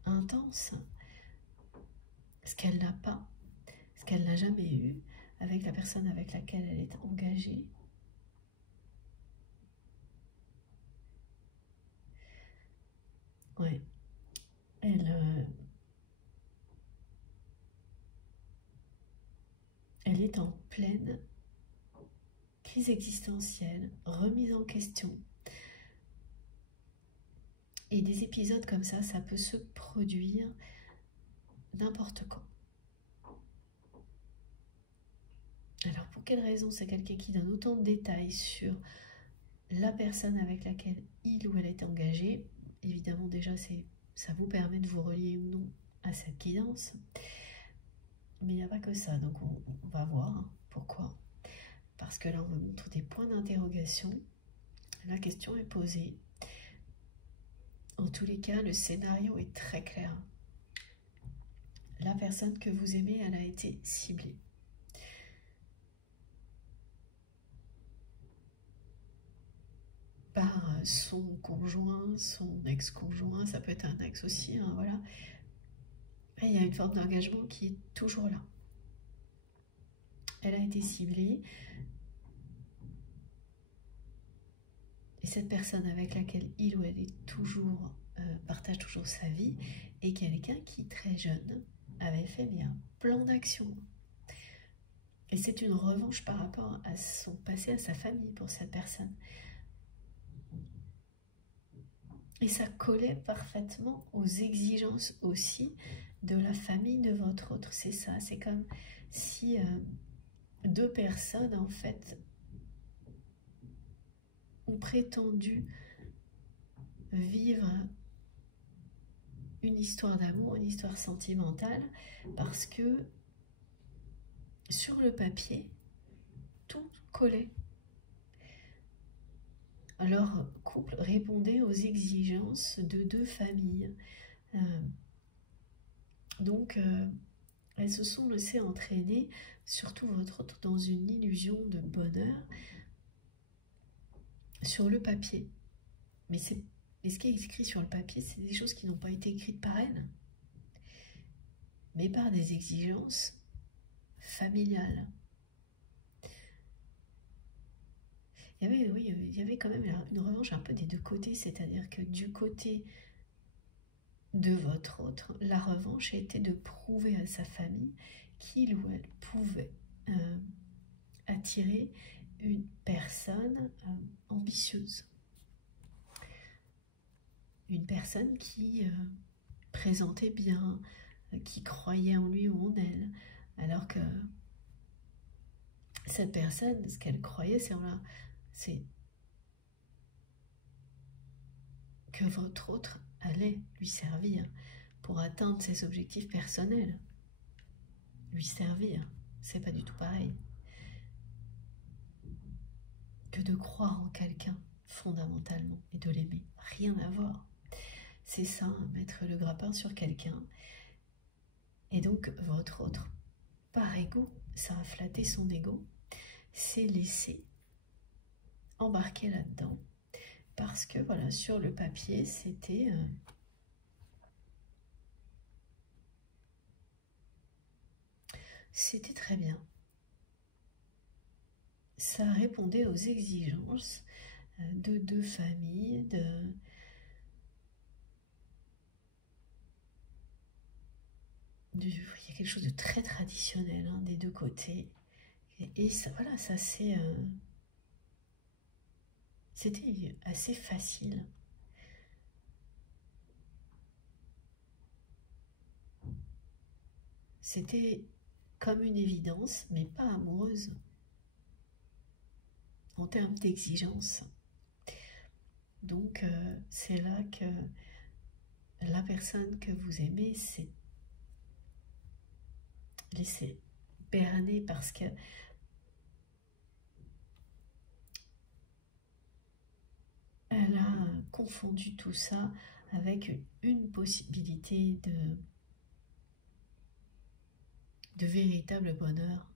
intense, ce qu'elle n'a pas, ce qu'elle n'a jamais eu avec la personne avec laquelle elle est engagée. Ouais, elle est en pleine crise existentielle, remise en question. Et des épisodes comme ça peut se produire n'importe quand. Alors pour quelle raison c'est quelqu'un qui donne autant de détails sur la personne avec laquelle il ou elle est engagée? Évidemment déjà ça vous permet de vous relier ou non à cette guidance. Mais il n'y a pas que ça, donc on va voir pourquoi. Parce que là on me montre des points d'interrogation. La question est posée. En tous les cas, le scénario est très clair. La personne que vous aimez, elle a été ciblée. Par son conjoint, son ex-conjoint, ça peut être un ex aussi, hein, voilà. Et il y a une forme d'engagement qui est toujours là. Elle a été ciblée. Et cette personne avec laquelle il ou elle est toujours, partage toujours sa vie, est quelqu'un qui, très jeune, avait fait un plan d'action. Et c'est une revanche par rapport à son passé, à sa famille pour cette personne. Et ça collait parfaitement aux exigences aussi de la famille de votre autre. C'est ça, c'est comme si deux personnes, en fait, ont prétendu vivre une histoire d'amour, une histoire sentimentale, parce que sur le papier, tout collait. Leur couple répondait aux exigences de deux familles. Donc, elles se sont laissées entraîner, surtout votre autre, dans une illusion de bonheur sur le papier. Mais ce qui est écrit sur le papier, c'est des choses qui n'ont pas été écrites par elle, mais par des exigences familiales. Il y avait quand même une revanche un peu des deux côtés, c'est-à-dire que du côté de votre autre, la revanche était de prouver à sa famille qu'il ou elle pouvait attirer une personne ambitieuse. Une personne qui présentait bien, qui croyait en lui ou en elle, alors que cette personne, ce qu'elle croyait, c'est que votre autre allait lui servir pour atteindre ses objectifs personnels. Lui servir, c'est pas du tout pareil que de croire en quelqu'un fondamentalement et de l'aimer. Rien à voir. C'est ça, mettre le grappin sur quelqu'un. Et donc, votre autre, par ego, ça a flatté son ego, s'est laissé embarquer là-dedans. Parce que, voilà, sur le papier, c'était très bien. Ça répondait aux exigences de deux familles, il y a quelque chose de très traditionnel hein, des deux côtés. Et ça, voilà, ça c'est... c'était assez facile. C'était comme une évidence, mais pas amoureuse. En termes d'exigence. Donc, c'est là que la personne que vous aimez s'est laissée berner parce que elle a confondu tout ça avec une possibilité de véritable bonheur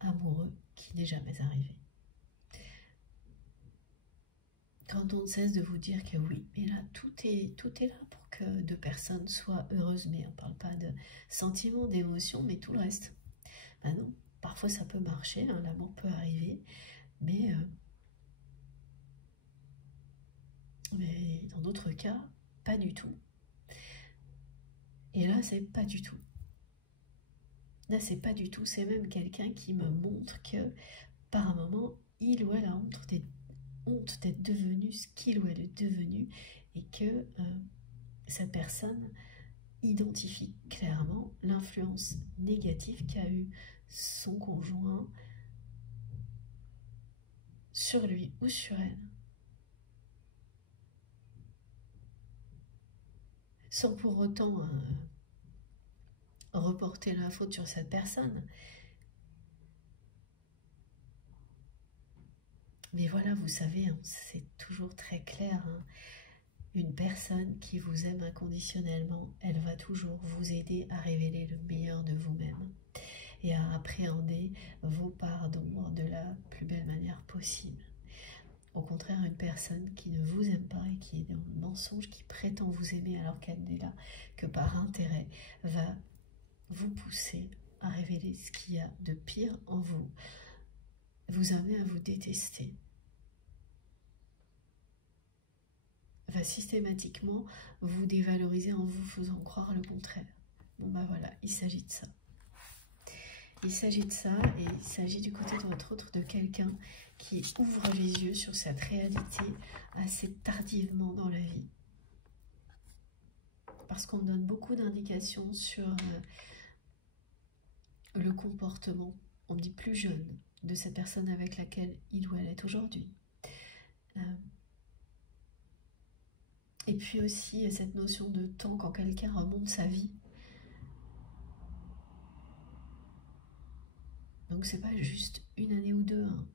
amoureux qui n'est jamais arrivé. Quand on ne cesse de vous dire que oui, mais là, tout est là pour que deux personnes soient heureuses, mais on ne parle pas de sentiments, d'émotions, mais tout le reste. Ben non, parfois ça peut marcher, hein, l'amour peut arriver, mais dans d'autres cas, pas du tout. Et là, c'est pas du tout. Là, c'est pas du tout, c'est même quelqu'un qui me montre que, par un moment, il ou elle a honte d'être devenu ce qu'il ou elle est devenu, et que cette personne identifie clairement l'influence négative qu'a eu son conjoint sur lui ou sur elle. Sans pour autant reporter la faute sur cette personne. Mais voilà, vous savez, hein, c'est toujours très clair. Hein. Une personne qui vous aime inconditionnellement, elle va toujours vous aider à révéler le meilleur de vous-même et à appréhender vos pardons de la plus belle manière possible. Au contraire, une personne qui ne vous aime pas et qui est dans le mensonge, qui prétend vous aimer alors qu'elle n'est là que par intérêt, va vous pousser à révéler ce qu'il y a de pire en vous, vous amener à vous détester, va systématiquement vous dévaloriser en vous faisant croire le contraire. Bon bah voilà, il s'agit de ça. Il s'agit de ça, et il s'agit du côté de votre autre de quelqu'un qui ouvre les yeux sur cette réalité assez tardivement dans la vie. Parce qu'on donne beaucoup d'indications sur le comportement, on dit plus jeune, de cette personne avec laquelle il ou elle est aujourd'hui. Et puis aussi cette notion de temps quand quelqu'un remonte sa vie. Donc c'est pas juste une année ou deux. Hein.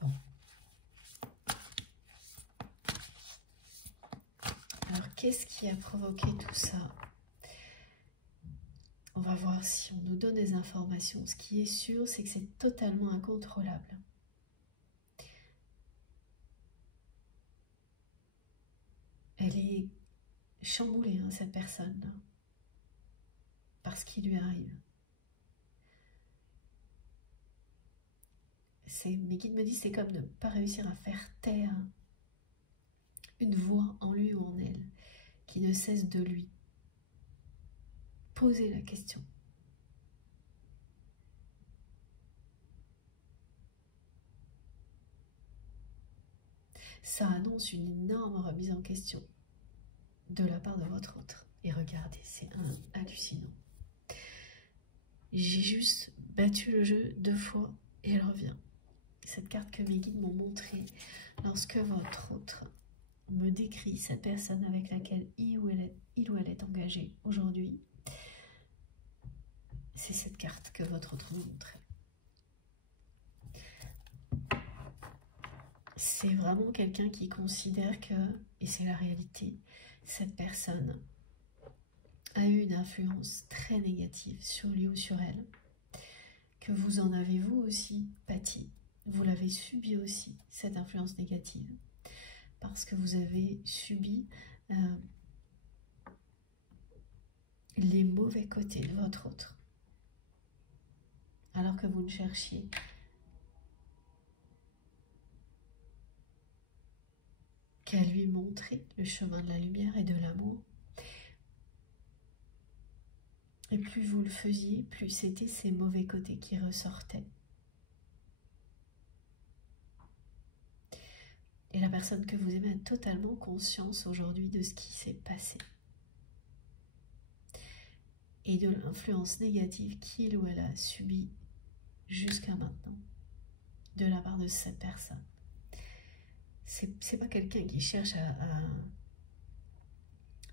Bon. Alors qu'est-ce qui a provoqué tout ça? On va voir si on nous donne des informations. Ce qui est sûr, c'est que c'est totalement incontrôlable. Elle est chamboulée, hein, cette personne-là, par ce qui lui arrive. Mes guides me disent c'est comme ne pas réussir à faire taire une voix en lui ou en elle qui ne cesse de lui poser la question. Ça annonce une énorme remise en question de la part de votre autre. Et regardez, c'est hallucinant. J'ai juste battu le jeu 2 fois et elle revient. Cette carte que mes guides m'ont montrée, lorsque votre autre me décrit cette personne avec laquelle il ou elle est engagé aujourd'hui, c'est cette carte que votre autre me montrait. C'est vraiment quelqu'un qui considère que, et c'est la réalité, cette personne a eu une influence très négative sur lui ou sur elle, que vous en avez vous aussi pâti, vous l'avez subi aussi, cette influence négative, parce que vous avez subi les mauvais côtés de votre autre, alors que vous ne cherchiez qu'à lui montrer le chemin de la lumière et de l'amour. Et plus vous le faisiez, plus c'était ces mauvais côtés qui ressortaient. Et la personne que vous aimez a totalement conscience aujourd'hui de ce qui s'est passé. Et de l'influence négative qu'il ou elle a subie jusqu'à maintenant, de la part de cette personne. C'est pas quelqu'un qui cherche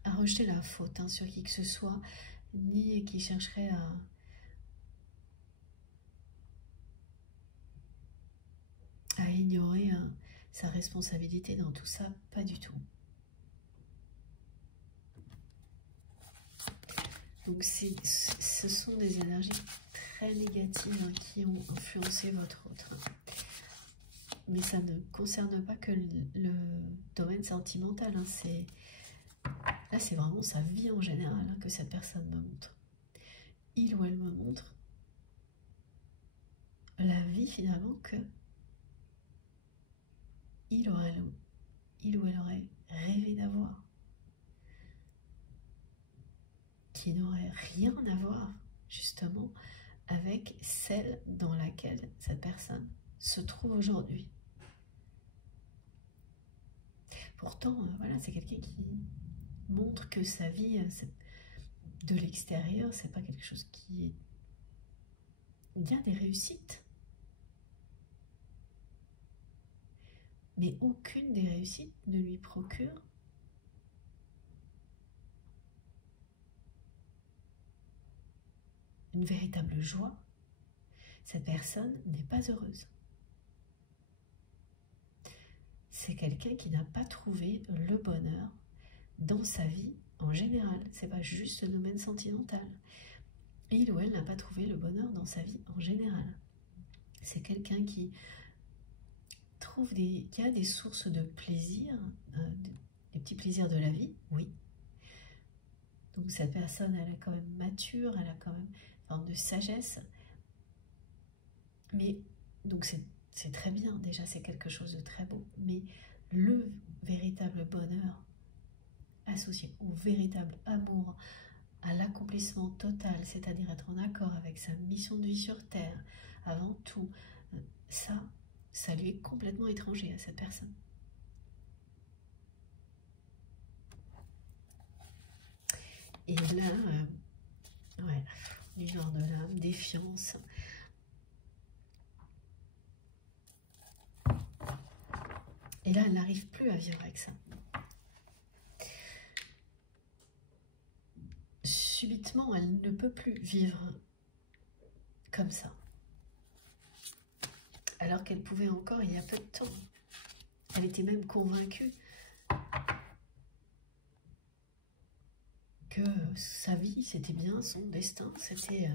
à rejeter la faute sur qui que ce soit, ni qui chercherait à ignorer sa responsabilité dans tout ça, pas du tout. Donc ce sont des énergies très négatives qui ont influencé votre autre. Mais ça ne concerne pas que le domaine sentimental. Là, c'est vraiment sa vie en général que cette personne me montre. Il ou elle me montre la vie finalement que il ou elle aurait rêvé d'avoir, qui n'aurait rien à voir justement avec celle dans laquelle cette personne se trouve aujourd'hui. Pourtant, voilà, c'est quelqu'un qui montre que sa vie de l'extérieur, c'est pas quelque chose qui est... Il y a des réussites, mais aucune des réussites ne lui procure une véritable joie. Cette personne n'est pas heureuse. C'est quelqu'un qui n'a pas trouvé le bonheur dans sa vie en général. C'est pas juste le domaine sentimental. Il ou elle n'a pas trouvé le bonheur dans sa vie en général. C'est quelqu'un qui trouve qui a des sources de plaisir, des petits plaisirs de la vie, oui. Donc cette personne, elle est quand même mature, elle a quand même une forme de sagesse. Mais donc c'est très bien, déjà c'est quelque chose de très beau. Mais le véritable bonheur associé au véritable amour, à l'accomplissement total, c'est-à-dire être en accord avec sa mission de vie sur Terre, avant tout, ça lui est complètement étranger à cette personne. Et là, ouais, l'histoire de l'âme, défiance. Et là, elle n'arrive plus à vivre avec ça. Subitement, elle ne peut plus vivre comme ça. Alors qu'elle pouvait encore il y a peu de temps. Elle était même convaincue que sa vie, c'était bien son destin. C'était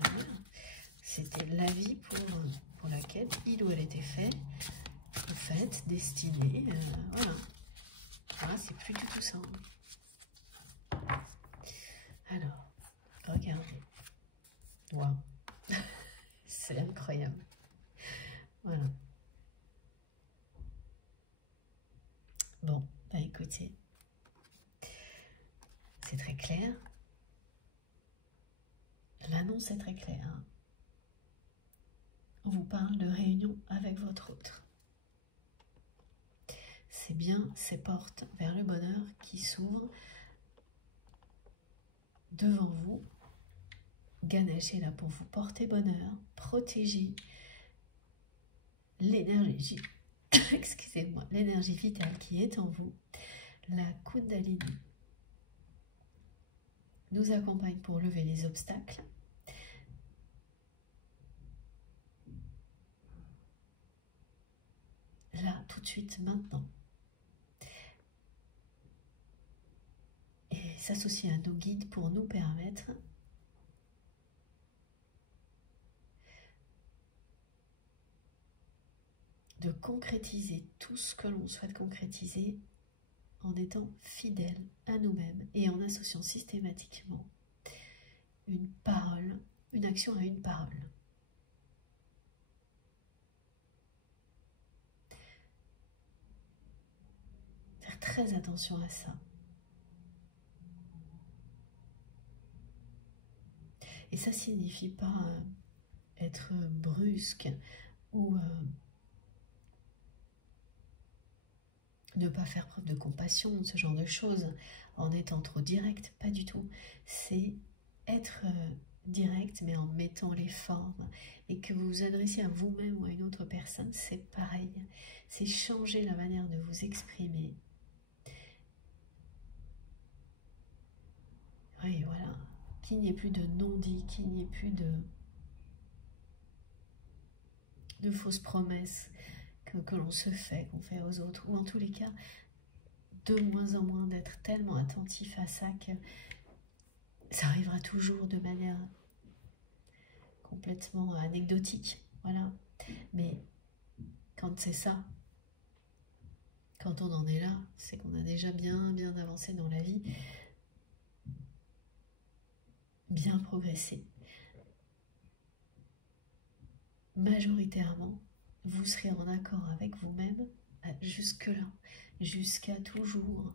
la vie pour laquelle il ou elle était fait, destinée. Voilà. Ah, c'est plus du tout ça. Alors, regardez. Waouh. C'est incroyable. Voilà. Bon, bah écoutez, très clair. L'annonce est très claire. Hein. On vous parle de réunion avec votre autre. C'est bien ces portes vers le bonheur qui s'ouvrent devant vous. Ganesh est là pour vous porter bonheur, protéger l'énergie, excusez-moi, l'énergie vitale qui est en vous. La Kundalini nous accompagne pour lever les obstacles. Là, tout de suite, maintenant. Et s'associer à nos guides pour nous permettre de concrétiser tout ce que l'on souhaite concrétiser en étant fidèle à nous-mêmes et en associant systématiquement une parole, une action à une parole. Faire très attention à ça. Et ça ne signifie pas être brusque ou ne pas faire preuve de compassion, ce genre de choses, en étant trop direct, pas du tout. C'est être direct, mais en mettant les formes, et que vous vous adressiez à vous-même ou à une autre personne, c'est pareil. C'est changer la manière de vous exprimer. Oui, voilà. Qu'il n'y ait plus de non-dit, qu'il n'y ait plus de fausses promesses que l'on se fait, qu'on fait aux autres, ou en tous les cas, de moins en moins d'être tellement attentif à ça que ça arrivera toujours de manière complètement anecdotique, voilà. Mais quand c'est ça, quand on en est là, c'est qu'on a déjà bien avancé dans la vie, bien progressé. Majoritairement, vous serez en accord avec vous-même jusque-là, jusqu'à toujours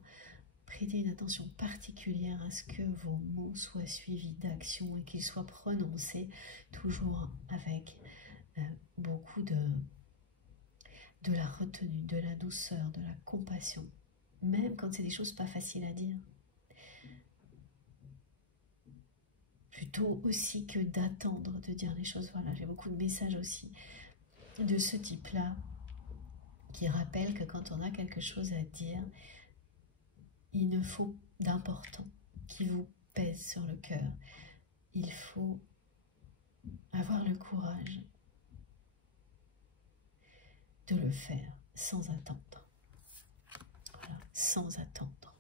prêter une attention particulière à ce que vos mots soient suivis d'action et qu'ils soient prononcés toujours avec beaucoup de la retenue, de la douceur, de la compassion, même quand c'est des choses pas faciles à dire. Plutôt aussi que d'attendre de dire les choses. Voilà, j'ai beaucoup de messages aussi de ce type-là qui rappellent que quand on a quelque chose à dire, il ne faut d'important qui vous pèse sur le cœur. Il faut avoir le courage de le faire sans attendre. Voilà, sans attendre.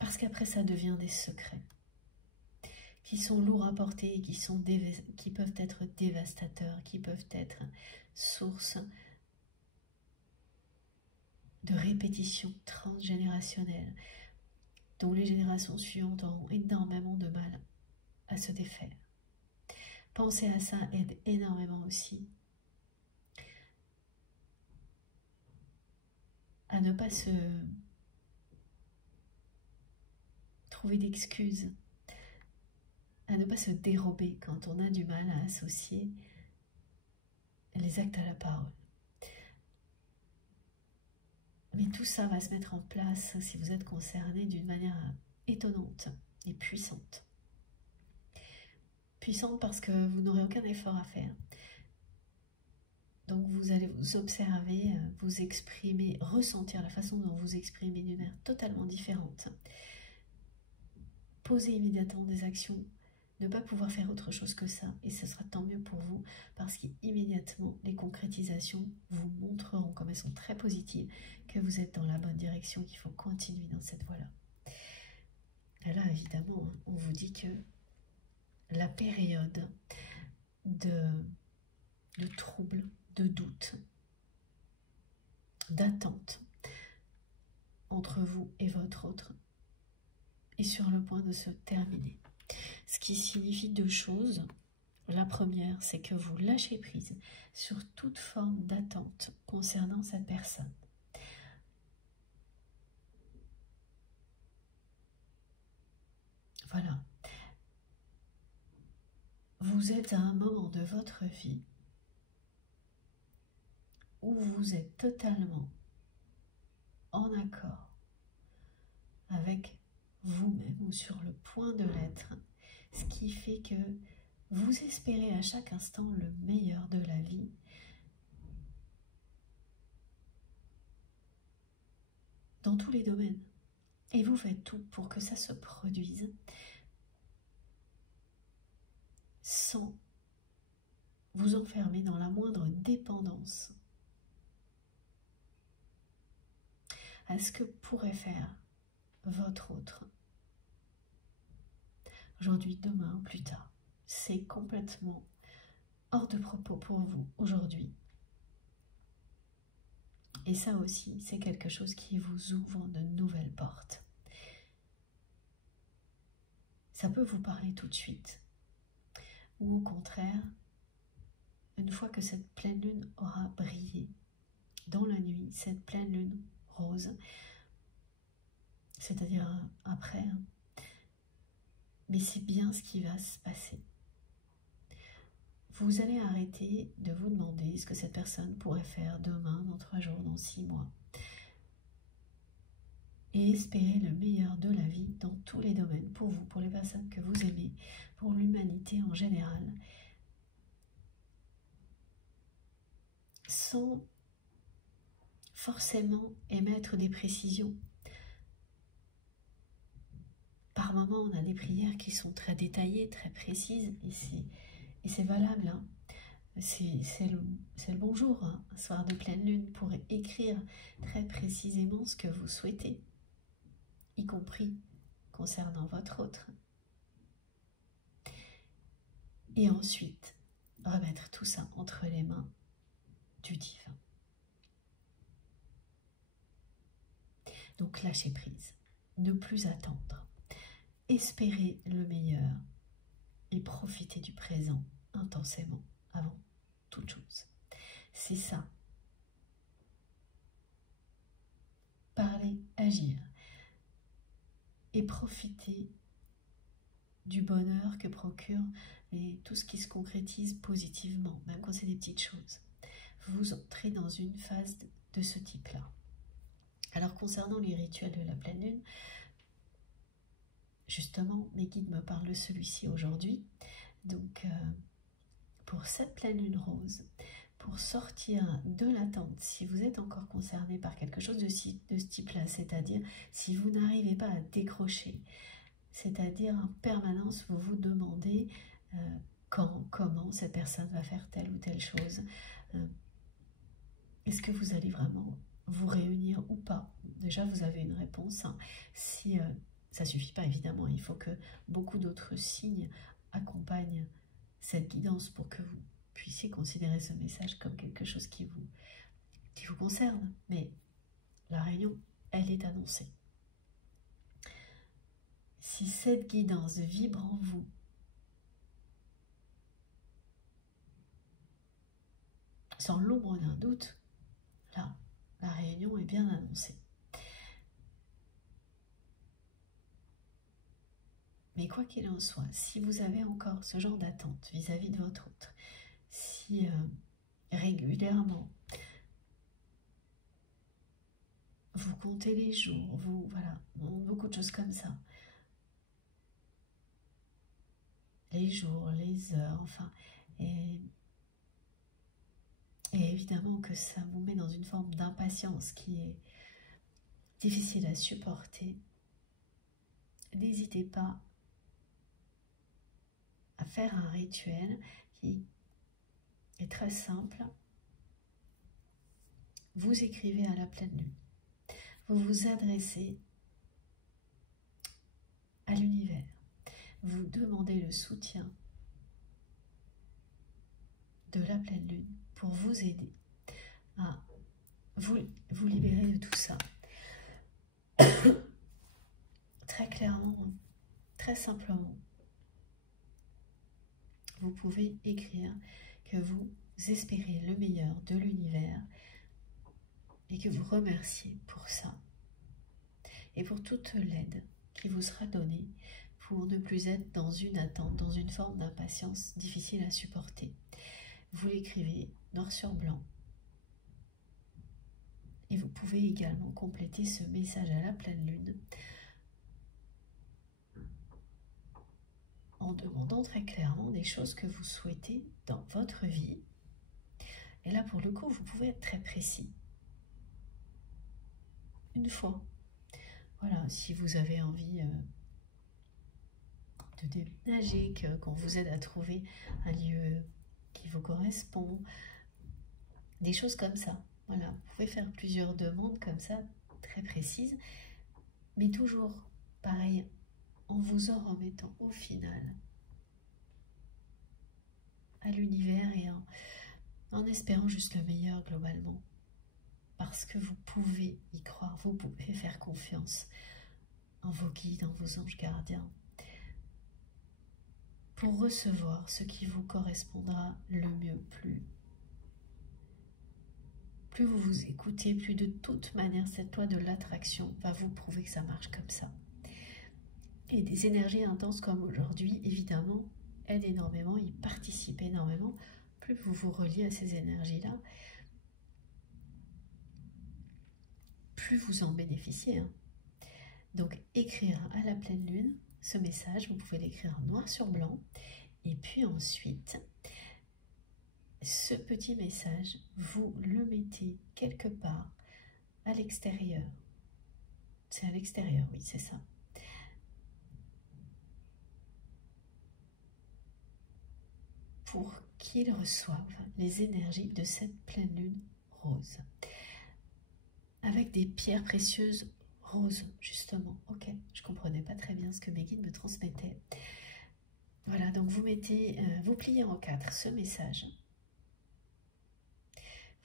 Parce qu'après, ça devient des secrets qui sont lourds à porter et qui peuvent être dévastateurs, qui peuvent être source de répétition transgénérationnelle dont les générations suivantes auront énormément de mal à se défaire. Penser à ça aide énormément aussi à ne pas se trouver d'excuses, à ne pas se dérober quand on a du mal à associer les actes à la parole. Mais tout ça va se mettre en place si vous êtes concerné d'une manière étonnante et puissante. Puissante parce que vous n'aurez aucun effort à faire. Donc vous allez vous observer, vous exprimer, ressentir la façon dont vous exprimez d'une manière totalement différente. Posez immédiatement des actions, ne pas pouvoir faire autre chose que ça, et ce sera tant mieux pour vous, parce qu'immédiatement, les concrétisations vous montreront, comme elles sont très positives, que vous êtes dans la bonne direction, qu'il faut continuer dans cette voie-là. Et là, évidemment, on vous dit que la période de trouble, de doute, d'attente entre vous et votre autre est sur le point de se terminer. Ce qui signifie deux choses. La première, c'est que vous lâchez prise sur toute forme d'attente concernant cette personne. Voilà. Vous êtes à un moment de votre vie où vous êtes totalement en accord avec vous-même ou sur le point de l'être, ce qui fait que vous espérez à chaque instant le meilleur de la vie, dans tous les domaines. Et vous faites tout pour que ça se produise sans vous enfermer dans la moindre dépendance à ce que pourrait faire votre autre. Aujourd'hui, demain ou plus tard. C'est complètement hors de propos pour vous aujourd'hui. Et ça aussi, c'est quelque chose qui vous ouvre de nouvelles portes. Ça peut vous parler tout de suite. Ou au contraire, une fois que cette pleine lune aura brillé dans la nuit, cette pleine lune rose, c'est-à-dire après, mais c'est bien ce qui va se passer. Vous allez arrêter de vous demander ce que cette personne pourrait faire demain, dans 3 jours, dans 6 mois. Et espérer le meilleur de la vie dans tous les domaines, pour vous, pour les personnes que vous aimez, pour l'humanité en général, sans forcément émettre des précisions. Par moments, on a des prières qui sont très détaillées, très précises, et c'est valable. Hein. C'est le bonjour, hein, un soir de pleine lune, pour écrire très précisément ce que vous souhaitez, y compris concernant votre autre. Et ensuite, remettre tout ça entre les mains du divin. Donc lâcher prise, ne plus attendre, espérer le meilleur et profiter du présent intensément avant toute chose. C'est ça. Parler, agir et profiter du bonheur que procure tout ce qui se concrétise positivement, même quand c'est des petites choses. Vous entrez dans une phase de ce type-là. Alors concernant les rituels de la pleine lune, justement, mes guides me parlent de celui-ci aujourd'hui. Donc, pour cette pleine lune rose, pour sortir de l'attente, si vous êtes encore concerné par quelque chose de ce type-là, c'est-à-dire si vous n'arrivez pas à décrocher, c'est-à-dire en permanence, vous vous demandez quand, comment cette personne va faire telle ou telle chose, est-ce que vous allez vraiment vous réunir ou pas? Déjà, vous avez une réponse. Hein. Si ça ne suffit pas, évidemment, il faut que beaucoup d'autres signes accompagnent cette guidance pour que vous puissiez considérer ce message comme quelque chose qui vous concerne. Mais la réunion, elle est annoncée. Si cette guidance vibre en vous, sans l'ombre d'un doute, là, la réunion est bien annoncée. Mais quoi qu'il en soit, si vous avez encore ce genre d'attente vis-à-vis de votre autre, si régulièrement vous comptez les jours, voilà, beaucoup de choses comme ça, les jours, les heures, enfin, et évidemment que ça vous met dans une forme d'impatience qui est difficile à supporter, n'hésitez pas à faire un rituel qui est très simple. Vous écrivez à la pleine lune. Vous vous adressez à l'univers. Vous demandez le soutien de la pleine lune pour vous aider à vous libérer de tout ça. Très clairement, très simplement, vous pouvez écrire que vous espérez le meilleur de l'univers et que vous remerciez pour ça et pour toute l'aide qui vous sera donnée pour ne plus être dans une attente, dans une forme d'impatience difficile à supporter. Vous l'écrivez noir sur blanc. Et vous pouvez également compléter ce message à la pleine lune en demandant très clairement des choses que vous souhaitez dans votre vie. Et là, pour le coup, vous pouvez être très précis. Une fois. Voilà, si vous avez envie de déménager, qu'on vous aide à trouver un lieu qui vous correspond, des choses comme ça. Voilà, vous pouvez faire plusieurs demandes comme ça, très précises, mais toujours pareil, en vous en remettant au final à l'univers et en espérant juste le meilleur globalement. Parce que vous pouvez y croire, vous pouvez faire confiance en vos guides, en vos anges gardiens, pour recevoir ce qui vous correspondra le mieux. Plus vous vous écoutez, plus de toute manière cette loi de l'attraction va vous prouver que ça marche comme ça. Et des énergies intenses comme aujourd'hui, évidemment, aident énormément, y participent énormément. Plus vous vous reliez à ces énergies-là, plus vous en bénéficiez. Hein. Donc, écrire à la pleine lune ce message, vous pouvez l'écrire noir sur blanc. Et puis ensuite, ce petit message, vous le mettez quelque part à l'extérieur. C'est à l'extérieur, oui, c'est ça. Pour qu'il reçoive les énergies de cette pleine lune rose. Avec des pierres précieuses roses, justement. Ok, je ne comprenais pas très bien ce que mes guides me transmettaient. Voilà, donc vous mettez, vous pliez en 4 ce message.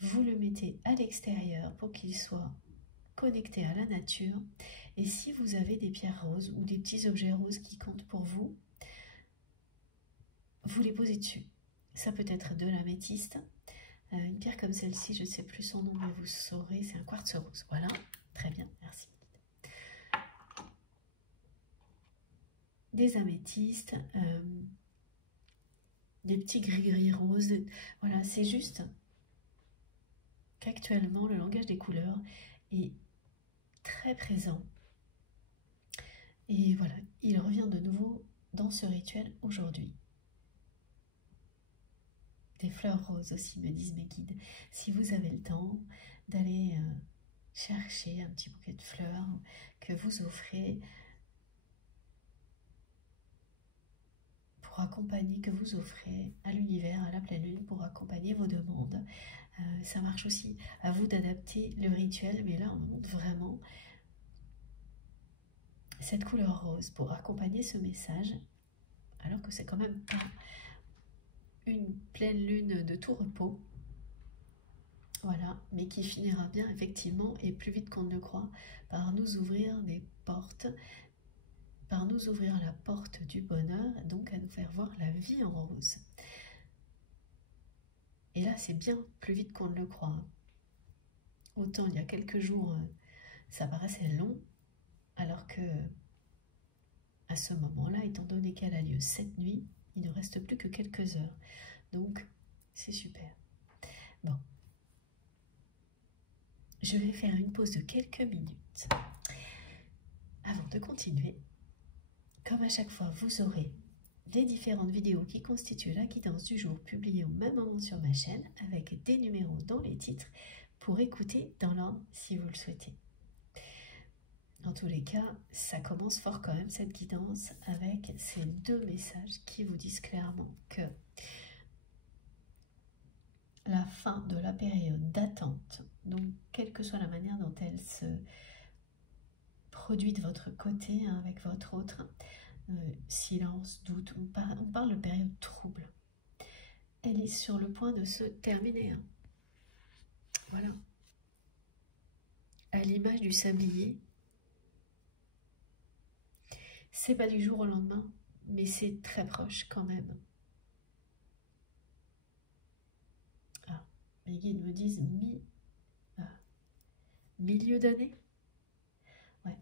Vous le mettez à l'extérieur pour qu'il soit connecté à la nature. Et si vous avez des pierres roses ou des petits objets roses qui comptent pour vous, vous les posez dessus. Ça peut être de l'améthyste, une pierre comme celle-ci, je ne sais plus son nom, mais vous saurez, c'est un quartz rose. Voilà, très bien, merci. Des améthystes, des petits gris-gris roses, voilà, c'est juste qu'actuellement, le langage des couleurs est très présent. Et voilà, il revient de nouveau dans ce rituel aujourd'hui. Des fleurs roses aussi, me disent mes guides. Si vous avez le temps d'aller chercher un petit bouquet de fleurs que vous offrez pour accompagner, que vous offrez à l'univers, à la pleine lune, pour accompagner vos demandes. Ça marche aussi. À vous d'adapter le rituel, mais là on montre vraiment cette couleur rose pour accompagner ce message, alors que c'est quand même pas une pleine lune de tout repos. Voilà, mais qui finira bien effectivement, et plus vite qu'on ne le croit, par nous ouvrir des portes, par nous ouvrir la porte du bonheur, donc à nous faire voir la vie en rose. Et là, c'est bien plus vite qu'on ne le croit. Autant il y a quelques jours, ça paraissait long, alors que à ce moment-là, étant donné qu'elle a lieu cette nuit, il ne reste plus que quelques heures. Donc, c'est super. Bon. Je vais faire une pause de quelques minutes. Avant de continuer, comme à chaque fois, vous aurez des différentes vidéos qui constituent la guidance du jour publiées au même moment sur ma chaîne avec des numéros dans les titres pour écouter dans l'ordre si vous le souhaitez. En tous les cas, ça commence fort quand même cette guidance avec ces 2 messages qui vous disent clairement que la fin de la période d'attente, donc quelle que soit la manière dont elle se produit de votre côté, hein, avec votre autre, silence, doute, on parle de période trouble. Elle est sur le point de se terminer. Hein. Voilà. À l'image du sablier, c'est pas du jour au lendemain, mais c'est très proche quand même. Ah, mes guides me disent milieu d'année. Ouais.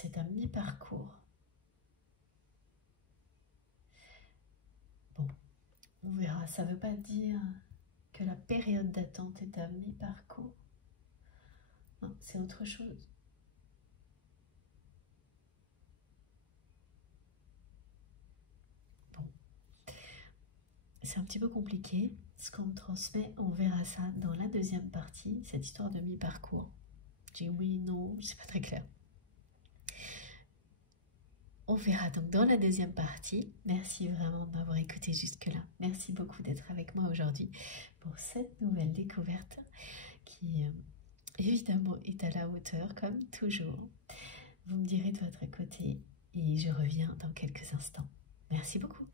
c'est à mi-parcours. Bon, on verra. Ça ne veut pas dire que la période d'attente est à mi-parcours. Non, c'est autre chose. Bon, c'est un petit peu compliqué. Ce qu'on me transmet, on verra ça dans la deuxième partie, cette histoire de mi-parcours. J'ai oui, non, c'est pas très clair. On verra donc dans la deuxième partie. Merci vraiment de m'avoir écouté jusque-là. Merci beaucoup d'être avec moi aujourd'hui pour cette nouvelle découverte qui évidemment est à la hauteur comme toujours. Vous me direz de votre côté et je reviens dans quelques instants. Merci beaucoup.